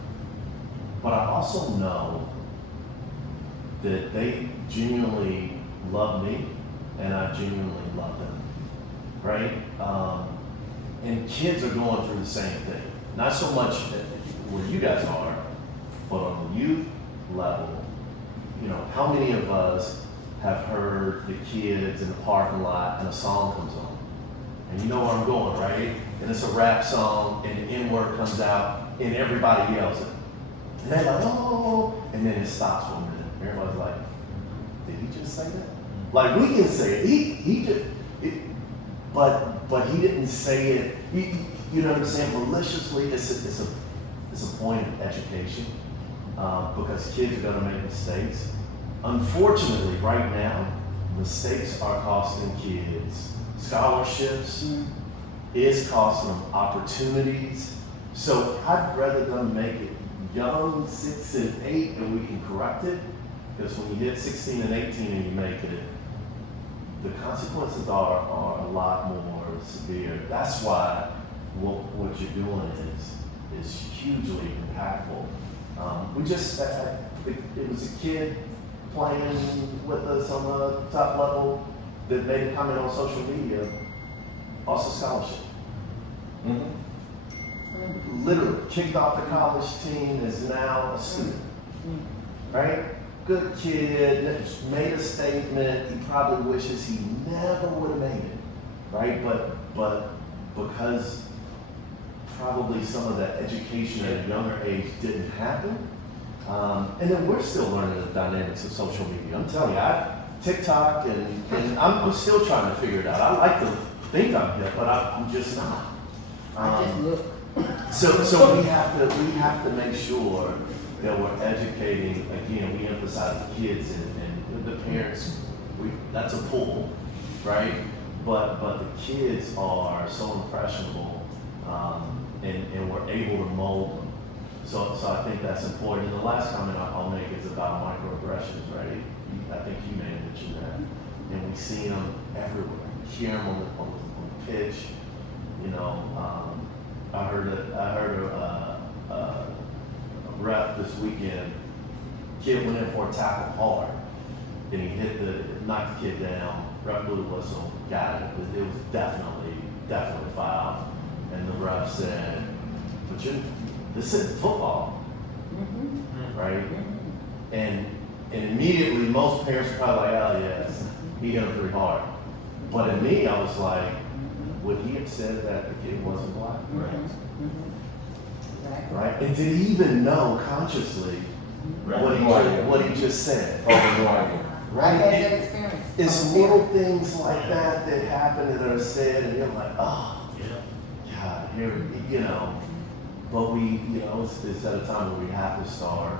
But I also know that they genuinely love me, and I genuinely love them, right? And kids are going through the same thing. Not so much where you guys are, but on the youth level, you know, how many of us have heard the kids in the parking lot and a song comes on? And you know where I'm going, right? And it's a rap song, and the N-word comes out, and everybody yells it. And they're like, oh, and then it stops for a minute. Everybody's like, did he just say that? Like, we can say it. But he didn't say it. You know what I'm saying? Maliciously, it's a point of education, because kids are going to make mistakes. Unfortunately, right now, mistakes are costing kids scholarships. Is costing them opportunities. So I'd rather them make it young, 6 and 8, and we can correct it. Because when you hit 16 and 18 and you make it, the consequences are a lot more severe. That's why what you're doing is hugely impactful. It was a kid playing with us on the top level that made a comment on social media, also scholarship. Literally kicked off the college team, is now a student, right? Good kid, made a statement. He probably wishes he never would have made it, right? But because probably some of that education at a younger age didn't happen, and then we're still learning the dynamics of social media. I'm telling you, TikTok, and I'm still trying to figure it out. I like to think I'm hip, but I'm just not. I just look. So we have to make sure that we're educating. Again, we emphasize the kids and the parents. That's a pull, right? But the kids are so impressionable, and we're able to mold them. So I think that's important. And the last comment I'll make is about microaggressions, right? I think you may have mentioned that, and we see them everywhere. We hear them on the pitch. You know, I heard a ref this weekend. Kid went in for a tackle hard, and he knocked the kid down. Ref blew the whistle, got it. It was definitely foul. And the ref said, "But this isn't football, right?" And immediately, most parents are probably like, "Oh yes, he hit him pretty hard." But in me, I was like, would he have said that the kid wasn't black? Right? And did he even know consciously what he just said? Right? It's little things like that happen and are said, and you're like, oh, God, here, you know. But it's at a time where we have to start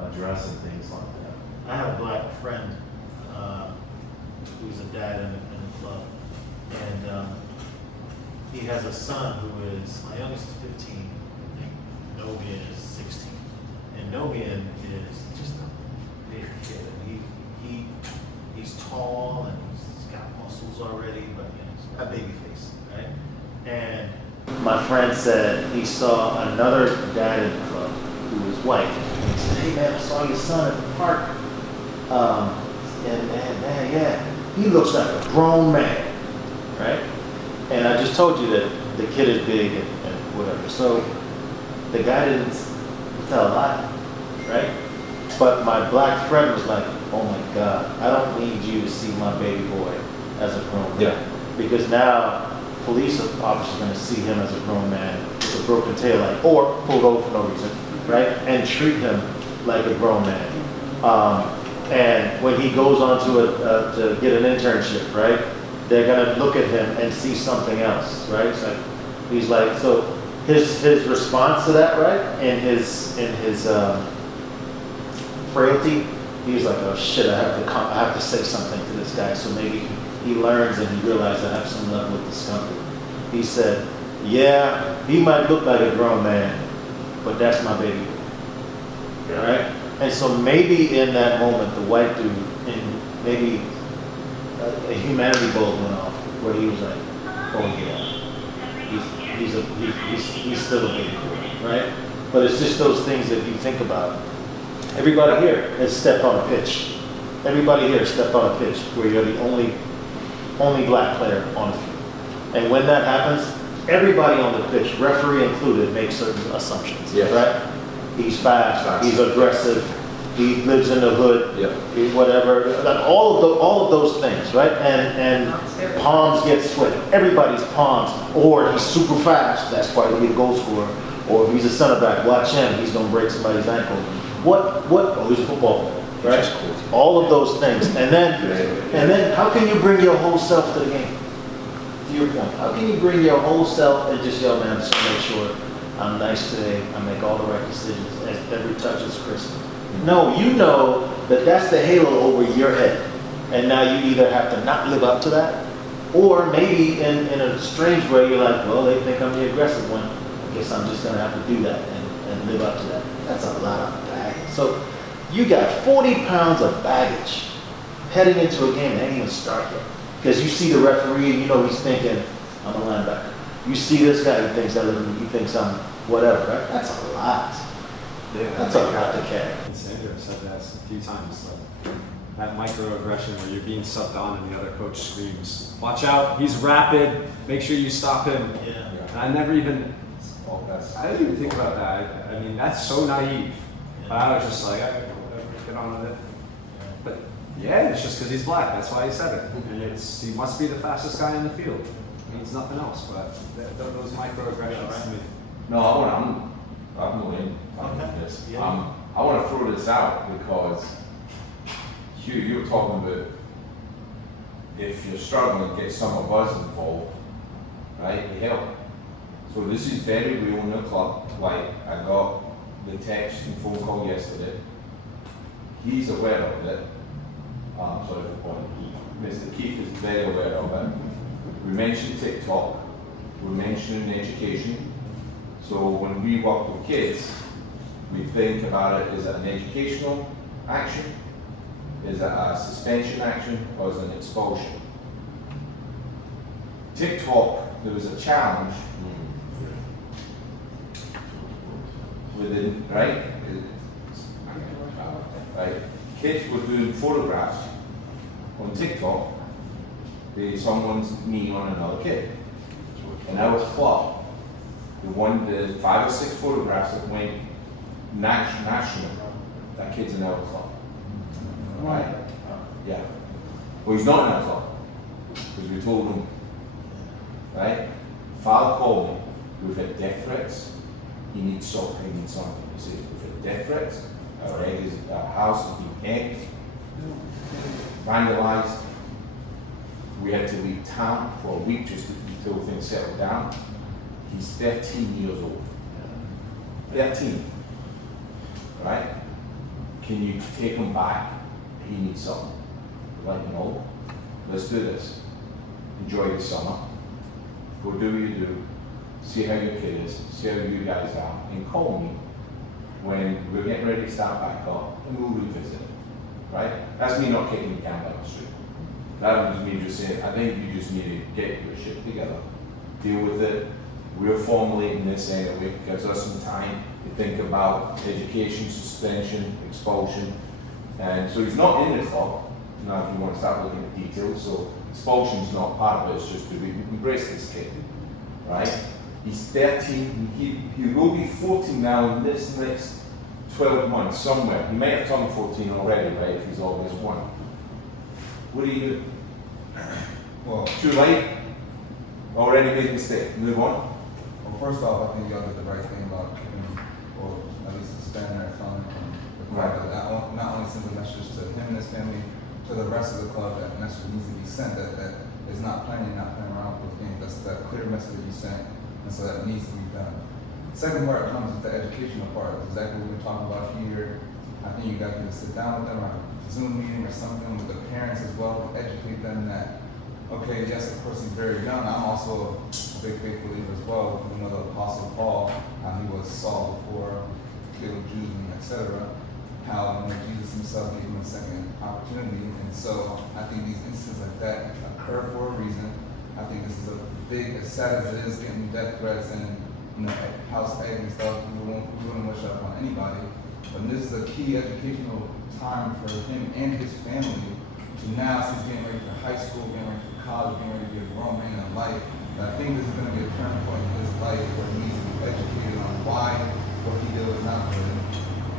addressing things like that. I have a black friend who's a dad in the club, and he has a son who is, my youngest is 15, I think Novia is 16. And Novian is just a big kid. He's tall and he's got muscles already, but he's got a baby face, right? And my friend said he saw another dad in the club who was white. And he said, "Hey man, I saw your son at the park. And man, yeah, he looks like a grown man, right?" And I just told you that the kid is big and whatever. So the guy didn't tell a lie, right? But my black friend was like, "Oh my God, I don't need you to see my baby boy as a grown man." Yeah. Because now police officers are going to see him as a grown man with a broken taillight or pulled over for no reason, right? And treat him like a grown man. And when he goes on to get an internship, right? They're going to look at him and see something else, right? It's like, he's like, so his response to that, right? In his frailty, he was like, "Oh shit, I have to say something to this guy." So maybe he learns and he realizes I have some level of discomfort. He said, "Yeah, he might look like a grown man, but that's my baby." Yeah. Right? And so maybe in that moment, the white dude, and maybe a humanity bulb went off, where he was like, "Oh yeah, he's still a baby boy," right? But it's just those things that you think about. Everybody here has stepped on a pitch. Everybody here has stepped on a pitch where you're the only black player on the field. And when that happens, everybody on the pitch, referee included, makes certain assumptions, right? He's fast, he's aggressive, he lives in the hood, whatever, like all of those things, right? And palms get sweaty, everybody's palms, or he's super fast, that's why he's a goal scorer, or if he's a center back, watch him, he's gonna break somebody's ankle. Oh, he's a football player, right? All of those things, and then how can you bring your whole self to the game? To your point, how can you bring your whole self and just, "Yo man, just make sure I'm nice today, I make all the right decisions, every touch is crisp"? No, you know that that's the halo over your head, and now you either have to not live up to that, or maybe in a strange way you're like, "Well, they think I'm the aggressive one, I guess I'm just gonna have to do that and live up to that." That's a lot of baggage. So you got 40 pounds of baggage heading into a game that ain't even started yet. Because you see the referee and you know he's thinking, "I'm a linebacker." You see this guy, he thinks I'm whatever, right? That's a lot. Yeah, that's a lot to carry. Sandra said that a few times, like that microaggression where you're being subbed on and the other coach screams, "Watch out, he's rapid, make sure you stop him." And I didn't even think about that. I mean, that's so naive. But I was just like, get on with it. But yeah, it's just because he's black. That's why he said it. And he must be the fastest guy in the field. It means nothing else. But those microaggressions to me. No, I'm going this. I want to throw this out because Hugh, you were talking about if you're struggling, get some of us involved, right? To help. So this is very real in the club. Like I got the text and phone call yesterday. He's aware of it. Sorry for pointing. Mr. Keith is very aware of it. We mentioned TikTok. We're mentioning education. So when we work with kids, we think about it, is it an educational action? Is it a suspension action? Or is it an expulsion? TikTok, there was a challenge within, right? Right? Kids were doing photographs on TikTok with someone's knee on another kid. And our club, the 5 or 6 photographs that went national, that kid's in our club. Right? Yeah. Well, he's not in our club, because we told him, right? Father called me, we've had death threats, he needs soccer, he needs something. He says, we've had death threats, our house has been hacked, vandalized, we had to leave town for a week just until things settled down. He's 13 years old. 13. Right? Can you take him back? He needs something. Like, no. Let's do this. Enjoy your summer. Go do what you do. See how your kid is. See how you guys are. And call me. when we're getting ready to start back up, and we'll revisit it, right? That's me not kicking the can down the street. That was me just saying, I think you just need to get your shit together, deal with it. We're formulating this anyway, it gives us some time to think about education, suspension, expulsion. And so he's not in this law. Now, if you want to start looking at details, so expulsion's not part of it, it's just to embrace this kid, right? He's 13, he will be 14 now in this next 12 months somewhere. He may have turned 14 already, right, if he's August 1. What do you do? Well, too late? Already made a mistake, move on? Well, first off, I think y'all did the right thing about keeping, or at least suspending that from the club. Right. That not only sends a message to him and his family, to the rest of the club, that message needs to be sent, that is not playing around with those games. That's that clear message that you sent, and so that needs to be done. Second part comes with the educational part, exactly what we're talking about here. I think you got to sit down with them, or a Zoom meeting or something with the parents as well, to educate them that, okay, yes, of course he's very young. I'm also a big faith believer as well. We know the Apostle Paul, how he was Saul before, killed Jews, etc. How Jesus himself gave him a second opportunity. And so I think these instances like that occur for a reason. I think this is a big, as sad as it is, getting death threats and house egg and stuff. We wouldn't wish that on anybody. But this is a key educational time for him and his family to now, since getting ready for high school, getting ready for college, getting ready to be a grown man in life. But I think this is going to be a turning point in his life where he needs to be educated on why what he did was not good,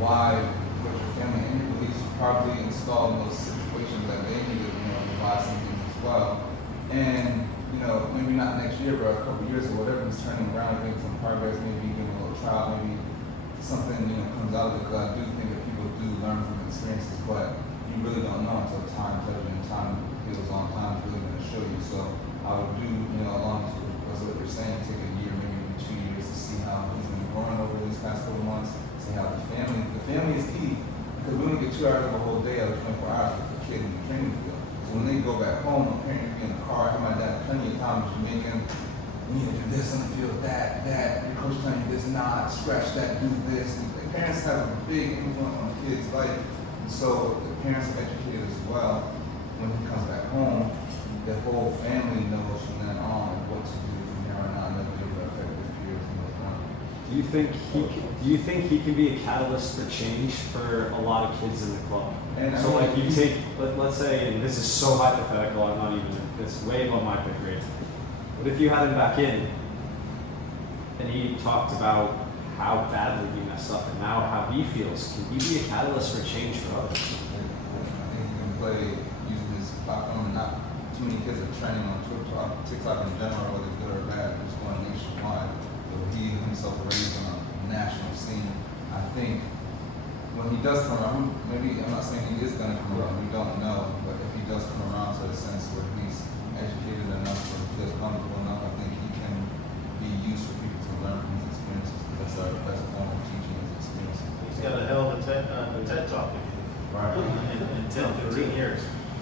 why what your family and your beliefs probably installed in those situations that they needed to provide some things as well. And maybe not next year, but a couple years or whatever, he's turning around, making some progress, maybe giving a little trial, maybe something comes out of it. Because I do think that people do learn from experiences, but you really don't know until time tells you, and time heals on. Time is really going to show you. So I would do, along with what you're saying, take a year, maybe even 2 years to see how he's been growing over these past couple months, see how the family is key. Because we don't get 2 hours of a whole day out of 24 hours with the kid in the training field. So when they go back home, the parent will be in the car, I my dad plenty of times Jamaican, you need to do this on the field, that, your coach telling you this, not, scratch that, do this. And the parents have a big influence on the kid's life. And so the parents are educated as well. When he comes back home, the whole family knows from then on what to do from here on out, and they'll be able to affect their peers and what's on. Do you think he can be a catalyst for change for a lot of kids in the club? And so like you take, let's say, and this is so hypothetical, I'm not even, it's way above my pay grade. But if you had him back in, and he talked about how badly he messed up and now how he feels, can he be a catalyst for change for others? I think he can play using his platform, and not too many kids are trending on TikTok in general, whether good or bad, just going nationwide. So he himself raised on a national scene. I think when he does come around, maybe I'm not saying he is going to come around, we don't know, but if he does come around to the sense where he's educated enough or feels comfortable enough, I think he can be used for people to learn from his experiences. That's our best form of teaching his experiences. He's got a hell of a TED Talk in 10, 15 years.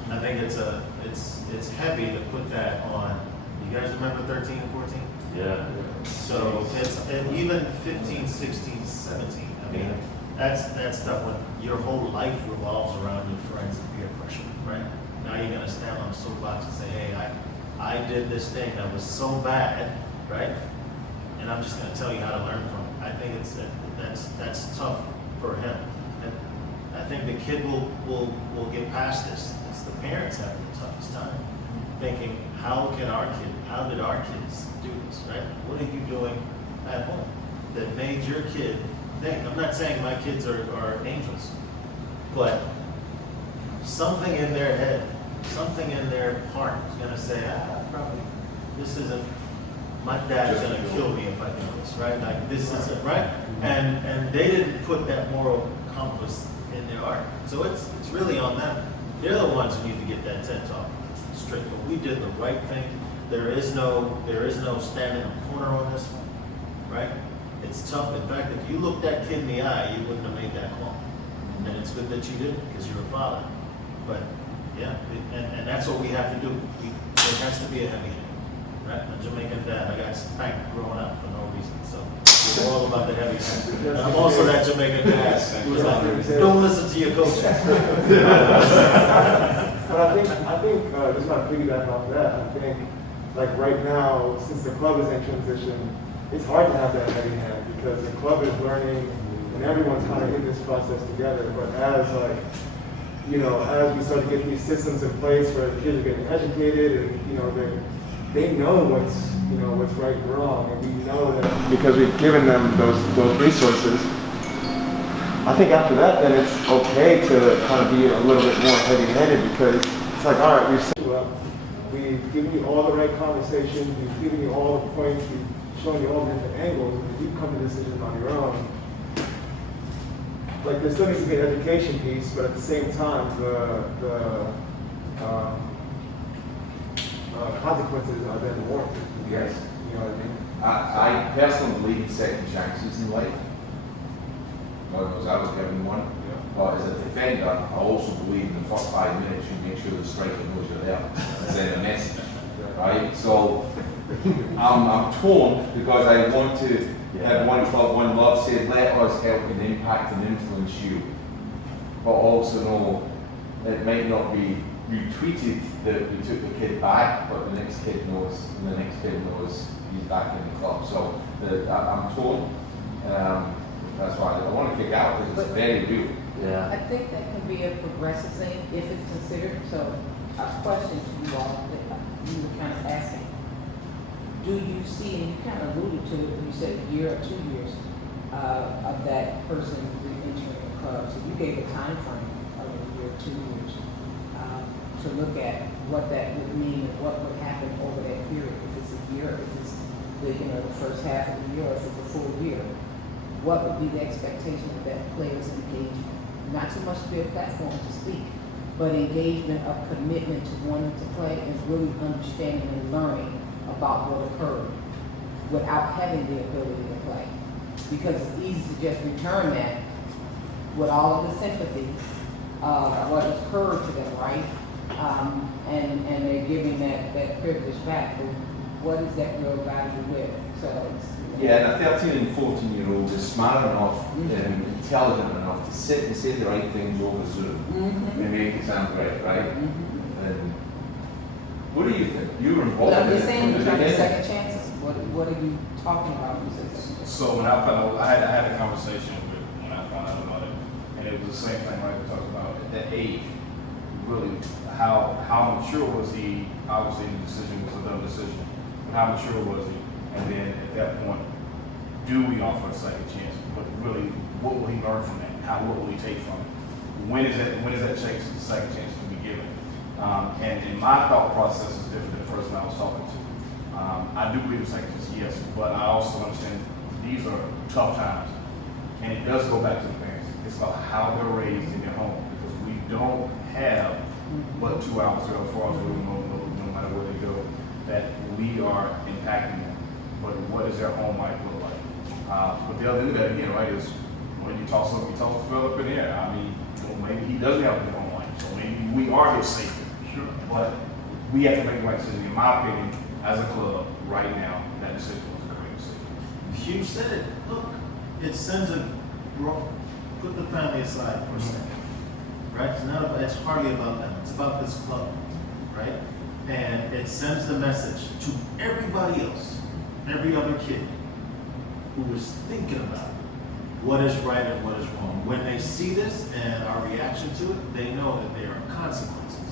I think it's heavy to put that on. You guys remember 13 and 14? Yeah. So and even 15, 16, 17. I mean, that's stuff when your whole life revolves around your friends and peer pressure, right? Now you're gonna stand on a soapbox and say, hey, I did this thing that was so bad, right? And I'm just gonna tell you how to learn from it. I think that's tough for him. And I think the kid will get past this. It's the parents having the toughest time, thinking, how did our kids do this, right? What are you doing at home that made your kid think? I'm not saying my kids are angels, but something in their head, something in their heart is gonna say, probably this isn't, my dad's gonna kill me if I do this, right? Like this isn't right. And they didn't put that moral compass in their heart. So it's really on them. They're the ones who need to get that TED Talk straight. But we did the right thing. There is no standing a corner on this one, right? It's tough. In fact, if you looked that kid in the eye, you wouldn't have made that call. And it's good that you didn't, because you're a father. But yeah, and that's what we have to do. There has to be a heavy hand, right? A Jamaican dad, I got spanked growing up for no reason. So We're all about the heavy hand. And I'm also that Jamaican dad who was like, don't listen to your coach. But I think just kind of piggyback off that, I think like right now, since the club is in transition, it's hard to have that heavy hand because the club is learning and everyone's kind of in this process together. But as like, you know, as we start to get these systems in place where the kids are getting educated and, you know, they know what's right and wrong, and we know that because we've given them those resources. I think after that, then it's okay to kind of be a little bit more heavy-handed because it's like, all right, we've set you up, we've given you all the right conversations, we've given you all the points, we've shown you all the different angles, and you come to decisions on your own. Like, there still needs to be an education piece, but at the same time, the consequences are then warranted. Yes. You know what I mean? I personally believe in second chances in life. God knows I was given one. But as a defender, I also believe in the first 5 minutes you make sure the striker knows you're there and send a message. Right? So I'm torn because I want to have one club, one love say, let us help and impact and influence you. But also know it might not be retweeted that we took the kid back, but the next kid knows, and the next kid knows he's back in the club. So I'm torn. That's why I want to kick out because it's very real. Yeah. I think that can be a progressive thing if it's considered. So, a question to you all that you were kind of asking. Do you see, and you kind of alluded to it when you said a year or 2 years of that person re-entering the club. So you gave a time frame of a year or 2 years to look at what that would mean and what would happen over that period. If it's a year, if it's the first half of the year, or if it's a full year. What would be the expectation of that player's engagement? Not so much to be a platform to speak, but engagement of commitment to wanting to play and really understanding and learning about what occurred without having the ability to play. Because it's easy to just return that with all of the sympathy of what occurred to them, right? And they're giving that privilege back. But what is that real value with? So it's, yeah, and a 13 and 14-year-old is smart enough and intelligent enough to sit and say the right things over Zoom and make it sound great, right? And what do you think? You were involved but I'm in just saying, it. trying to second chances. What are you talking about? So when I found out, I had a conversation with when I found out about it, and it was the same thing like we talked about at that age. Really, how mature was he? Obviously, the decision was a dumb decision, but how mature was he? And then at that point, do we offer a second chance? But really, what will he learn from that? What will he take from it? When is that second chance to be given? And my thought process is different than the person I was talking to. I do believe in second chance, yes, but I also understand these are tough times. And it does go back to the parents. It's about how they're raised in their home. Because we don't have but 2 hours to go for us, no matter where they go, that we are impacting them. But what does their home life look like? But the other thing that again, right, is when you toss Phil up in the air. I mean, well, maybe he doesn't have a good home life, so maybe we are his savior. Sure. But we have to make the right decision. In my opinion, as a club, right now, that decision was a great decision. Hugh said it. Look, it sends put the family aside for a second, right? It's hardly about them. It's about this club, right? And it sends the message to everybody else, every other kid who is thinking about what is right and what is wrong. When they see this and our reaction to it, they know that there are consequences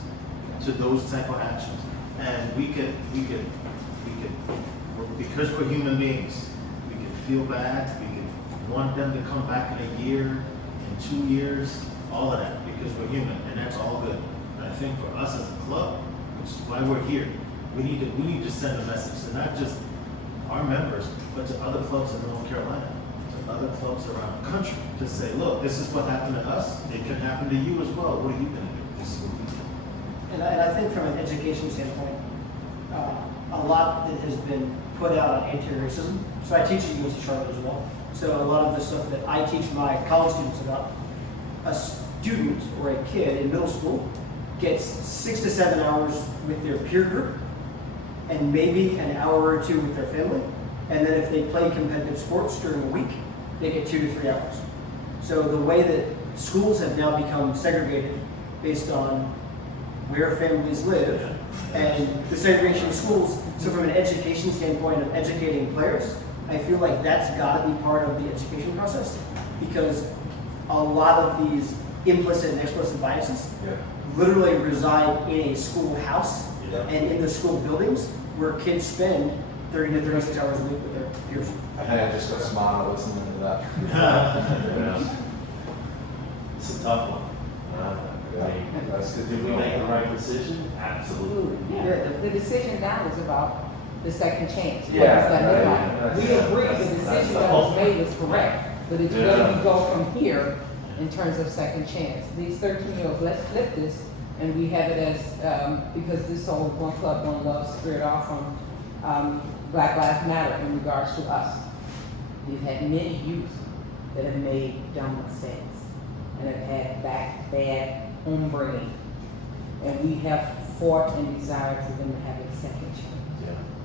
to those type of actions. And we could, because we're human beings, we can feel bad, we can want them to come back in a year, in 2 years, all of that, because we're human, and that's all good. But I think for us as a club, which is why we're here, we need to send a message to not just our members, but to other clubs in North Carolina, to other clubs around the country, to say, look, this is what happened to us, it can happen to you as well. What are you going to do? This is what we do. And I think from an education standpoint, a lot that has been put out on anti-racism. So I teach at UNC Charlotte as well. So a lot of the stuff that I teach my college students about, a student or a kid in middle school gets 6 to 7 hours with their peer group and maybe an hour or two with their family. And then if they play competitive sports during the week, they get 2 to 3 hours. So the way that schools have now become segregated based on where families live and the segregation of schools, so from an education standpoint of educating players, I feel like that's got to be part of the education process, because a lot of these implicit and explicit biases literally reside in a schoolhouse and in the school buildings where kids spend 30 to 36 hours a week with their peers. I think I just got smart listening to that. Yeah. It's a tough one. That's good. Did we make the right decision? Absolutely. Yeah, the decision now is about the second chance. Yeah, We agree the decision that was made is correct, but it's where we go from here in terms of second chance. These 13-year-olds, let's flip this, and we have it as, because this whole One Club, One Love spirit off from Black Lives Matter in regards to us. We've had many youth that have made dumb mistakes and have had bad homebrewing. And we have fought and desired for them to have a second chance.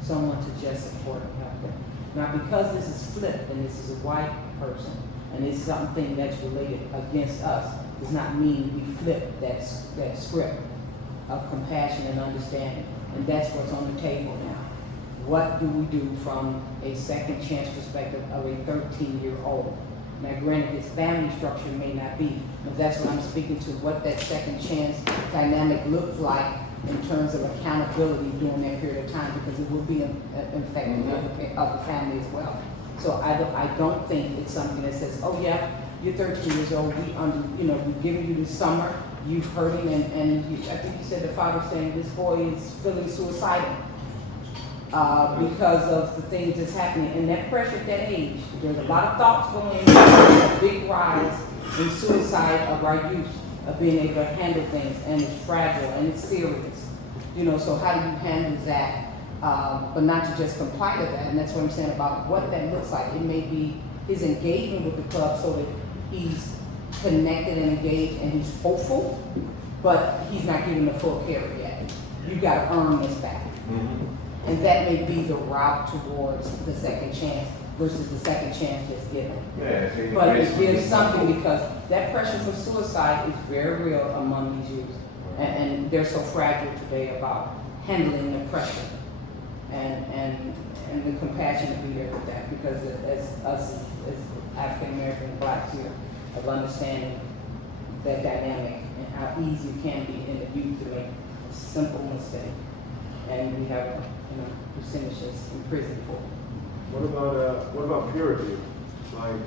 Someone to just support and help them. Now, because this is flipped and this is a white person and it's something that's related against us, does not mean we flip that script of compassion and understanding. And that's what's on the table now. What do we do from a second chance perspective of a 13-year-old? Now, granted, his family structure may not be, but that's what I'm speaking to, what that second chance dynamic looks like in terms of accountability during that period of time, because it will be affecting of the family as well. So I don't think it's something that says, oh yeah, you're 13 years old, we've given you this summer, you've heard him, and I think you said the father saying this boy is feeling suicidal. Because of the things that's happening. And that pressure at that age, there's a lot of thoughts going on, a big rise in suicide of our youth, of being able to handle things, and it's fragile and it's serious. So how do you handle that? But not to just comply to that, and that's what I'm saying about what that looks like. It may be his engagement with the club so that he's connected and engaged and he's hopeful, but he's not getting the full care yet. You gotta earn this back. And that may be the route towards the second chance versus the second chance that's given. But it gives something, because that pressure for suicide is very real among these youth. And they're so fragile today about handling the pressure and the compassion to be there with that. Because as us as African American blacks here, of understanding that dynamic and how easy it can be in the youth to make a simple mistake. And we have percentages in prison for. What about peer review? Like,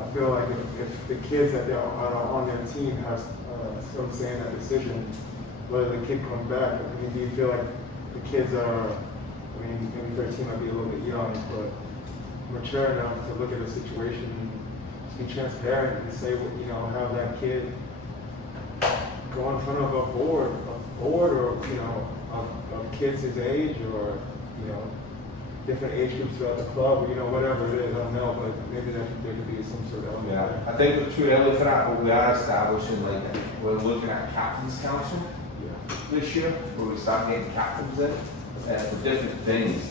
I feel like if the kids that are on their team have some say in that decision, whether the kid comes back, do you feel like the kids are, maybe 13 might be a little bit young, but mature enough to look at a situation and be transparent and say, have that kid go in front of a board or, of kids his age, or, different age groups throughout the club, or, whatever it is, I don't know, but maybe there could be some sort of element. I think we're too early for that, but we are establishing, we're looking at captain's council this year, where we start getting captains in for different things,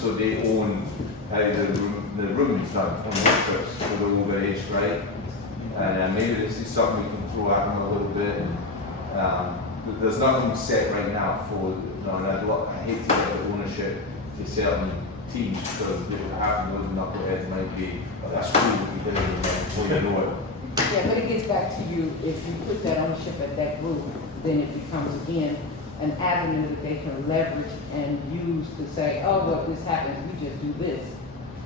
so they own how the room is done on the trips for the overage, right? And maybe this is something we can throw at them a little bit. There's nothing set right now for, I hate to get the ownership to certain teams, because half of those knuckleheads might be, that's cool, we did it before you know it. Yeah, but it gets back to you, if you put that ownership at that group, then it becomes again an avenue that they can leverage and use to say, oh, well, this happens, we just do this,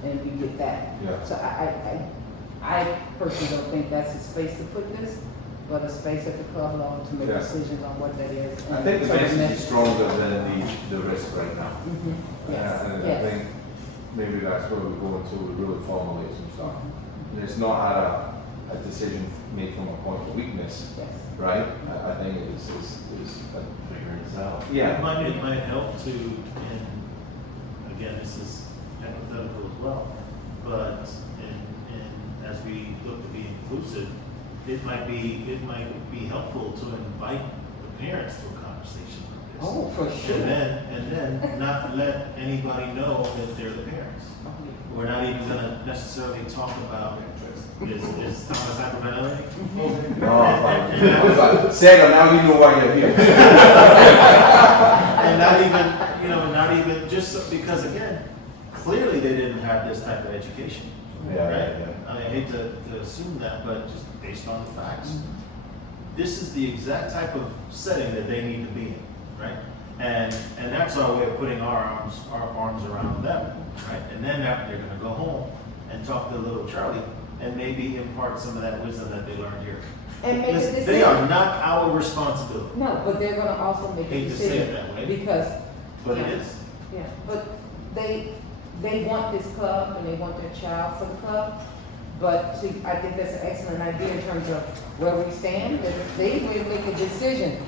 and we get that. So I personally don't think that's a space to put this, but a space at the club level to make decisions on what that is. I think the message is stronger than the risk right now. And I think maybe that's where we're going to really formulate some stuff. And it's not a decision made from a point of weakness, right? I think it is figuring this out. It might help to, and again, this is hypothetical as well, but as we look to be inclusive, it might be helpful to invite the parents to a conversation like this. Oh, for sure. And then not let anybody know that they're the parents. we're not even gonna necessarily talk about is Thomas hyperventilating. Sega, now you know why you're here. And not even just because again, clearly they didn't have this type of education. Right? I mean, I hate to assume that, but just based on the facts, this is the exact type of setting that they need to be in, right? And that's our way of putting our arms around them, right? And then after they're gonna go home and talk to little Charlie and maybe impart some of that wisdom that they learned here. And make a Listen, decision. they are not our responsibility. No, but they're gonna also make a Hate to say it decision. that way, Because. but it is. Yeah, but they want this club and they want their child for the club. But I think that's an excellent idea in terms of where we stand. That if they will make a decision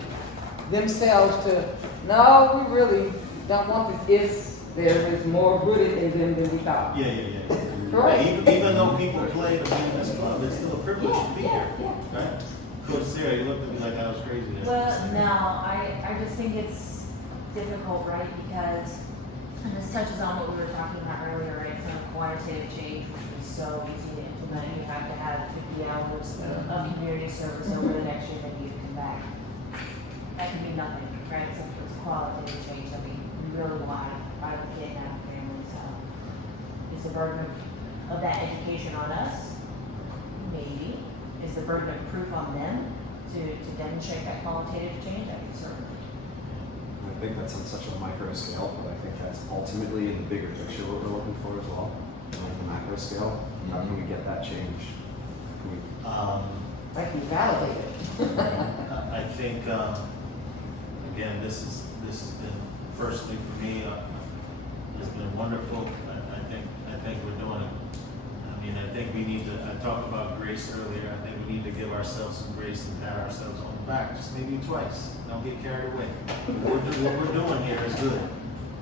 themselves to, no, we really don't want this, if there is more rooted in them than we thought. Yeah. Right. Even though people play to be in this club, it's still a privilege to be here, right? Coach Sarah, you looked at me like I was crazy there. Well, no, I just think it's difficult, right? Because, and this touches on what we were talking about earlier, right? Some quantitative change, which was so easy to implement. You have to have 50 hours of community service over the next year that you come back. That can be nothing, right? So it's qualitative change that we really want out of the kid and out of the family. So is the burden of that education on us? Maybe. Is the burden of proof on them to demonstrate that qualitative change? I think certainly. I think that's on such a micro scale, but I think that's ultimately in the bigger picture what we're looking for as well. On the macro scale, how can we get that change? I can validate it. I think again, this has been personally for me. It's been wonderful. I think we're doing it. I mean, I think we need to. I talked about grace earlier. I think we need to give ourselves some grace and pat ourselves on the back, just maybe twice. Don't get carried away. What we're doing here is good.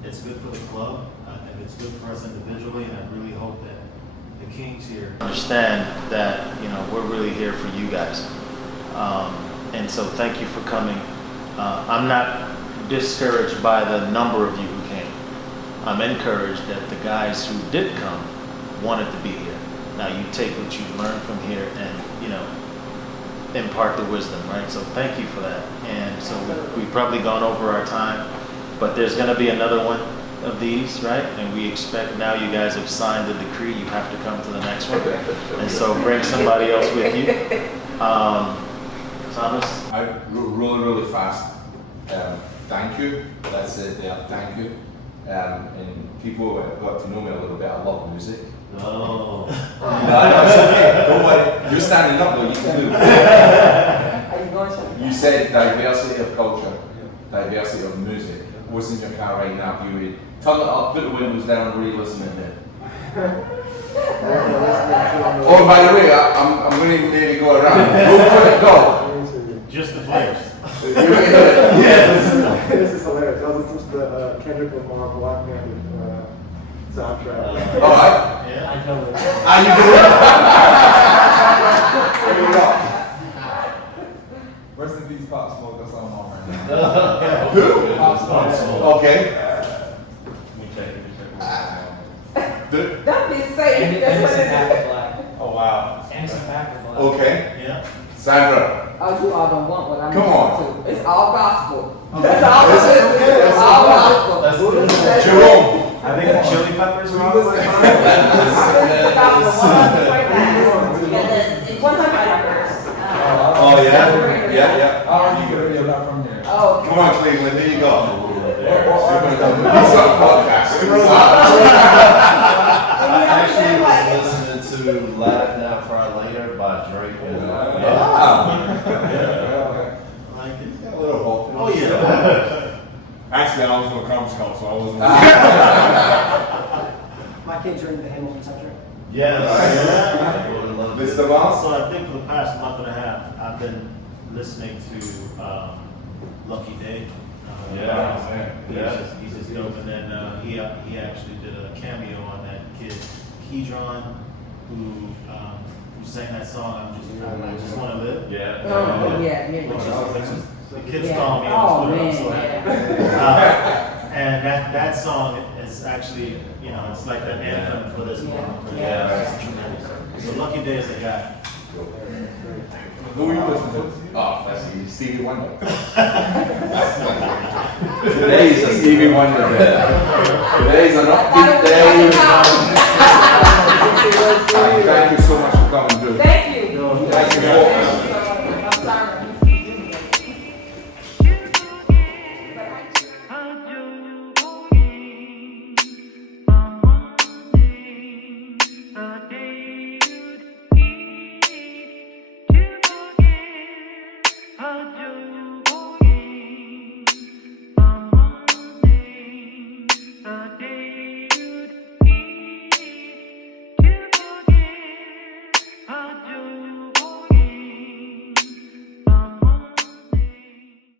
It's good for the club. And it's good for us individually. And I really hope that the Kings here Understand that, we're really here for you guys. And so thank you for coming. I'm not discouraged by the number of you who came. I'm encouraged that the guys who did come wanted to be here. Now you take what you learned from here and, impart the wisdom, right? So thank you for that. And so we've probably gone over our time, but there's gonna be another one of these, right? And we expect now you guys have signed the decree, you have to come to the next one. And so bring somebody else with you. Thomas? Really fast. Thank you. That's it. Yeah, thank you. And people have got to know me a little bit. I love music. Oh. No, it's okay. Don't worry. You're standing up though. You can do it. You said diversity of culture, diversity of music. What's in your car right now? If you would turn it up, put the windows down, and really listen in there. Oh, by the way, I'm going to maybe go around. Go. Just the players. This is hilarious. I was listening to the Kendrick Lamar Black Man soundtrack. All right. Yeah. I know it. Are you doing it? Here we go. Rest in peace, Pop Smoke. That's all I'm on right now. Who? Pop Smoke. Okay. Don't be safe. That's what it is. Oh, wow. Anderson back or black. Okay. Yeah. Sandra. Oh, you all don't want what I'm Come listening to. It's all gospel. That's all it is. It's all gospel. That's good. Jerome. I think the Chili Peppers are on my mind. Oh, yeah. Oh, you're not from here. Oh, come on, Cleveland. There you go. He's got a podcast. I actually was listening to Laugh Now Cry Later by Drake. Yeah. Like it. A little hope. Oh yeah. Actually, I was on a conference call, so I wasn't. My kids are in the Hamilton sector. Yes. Mr. Moss? So I think for the past month and a half, I've been listening to Lucky Day. He's just dope. And then he actually did a cameo on that kid, Kedron, who sang that song, I just want to live. Yeah. Oh, yeah. Which is the kids Yeah. call me on Oh, Twitter. man. I'm so happy. And that song is it's actually, you know, it's like that anthem for this moment. It's tremendous. It's a lucky day as a guy. Who are you listening to? Oh, that's easy. Stevie Wonder. Today's a Stevie Wonder day. Today's an upbeat day. Thank you so much for coming through. Thank you. Thank you. I'm sorry. A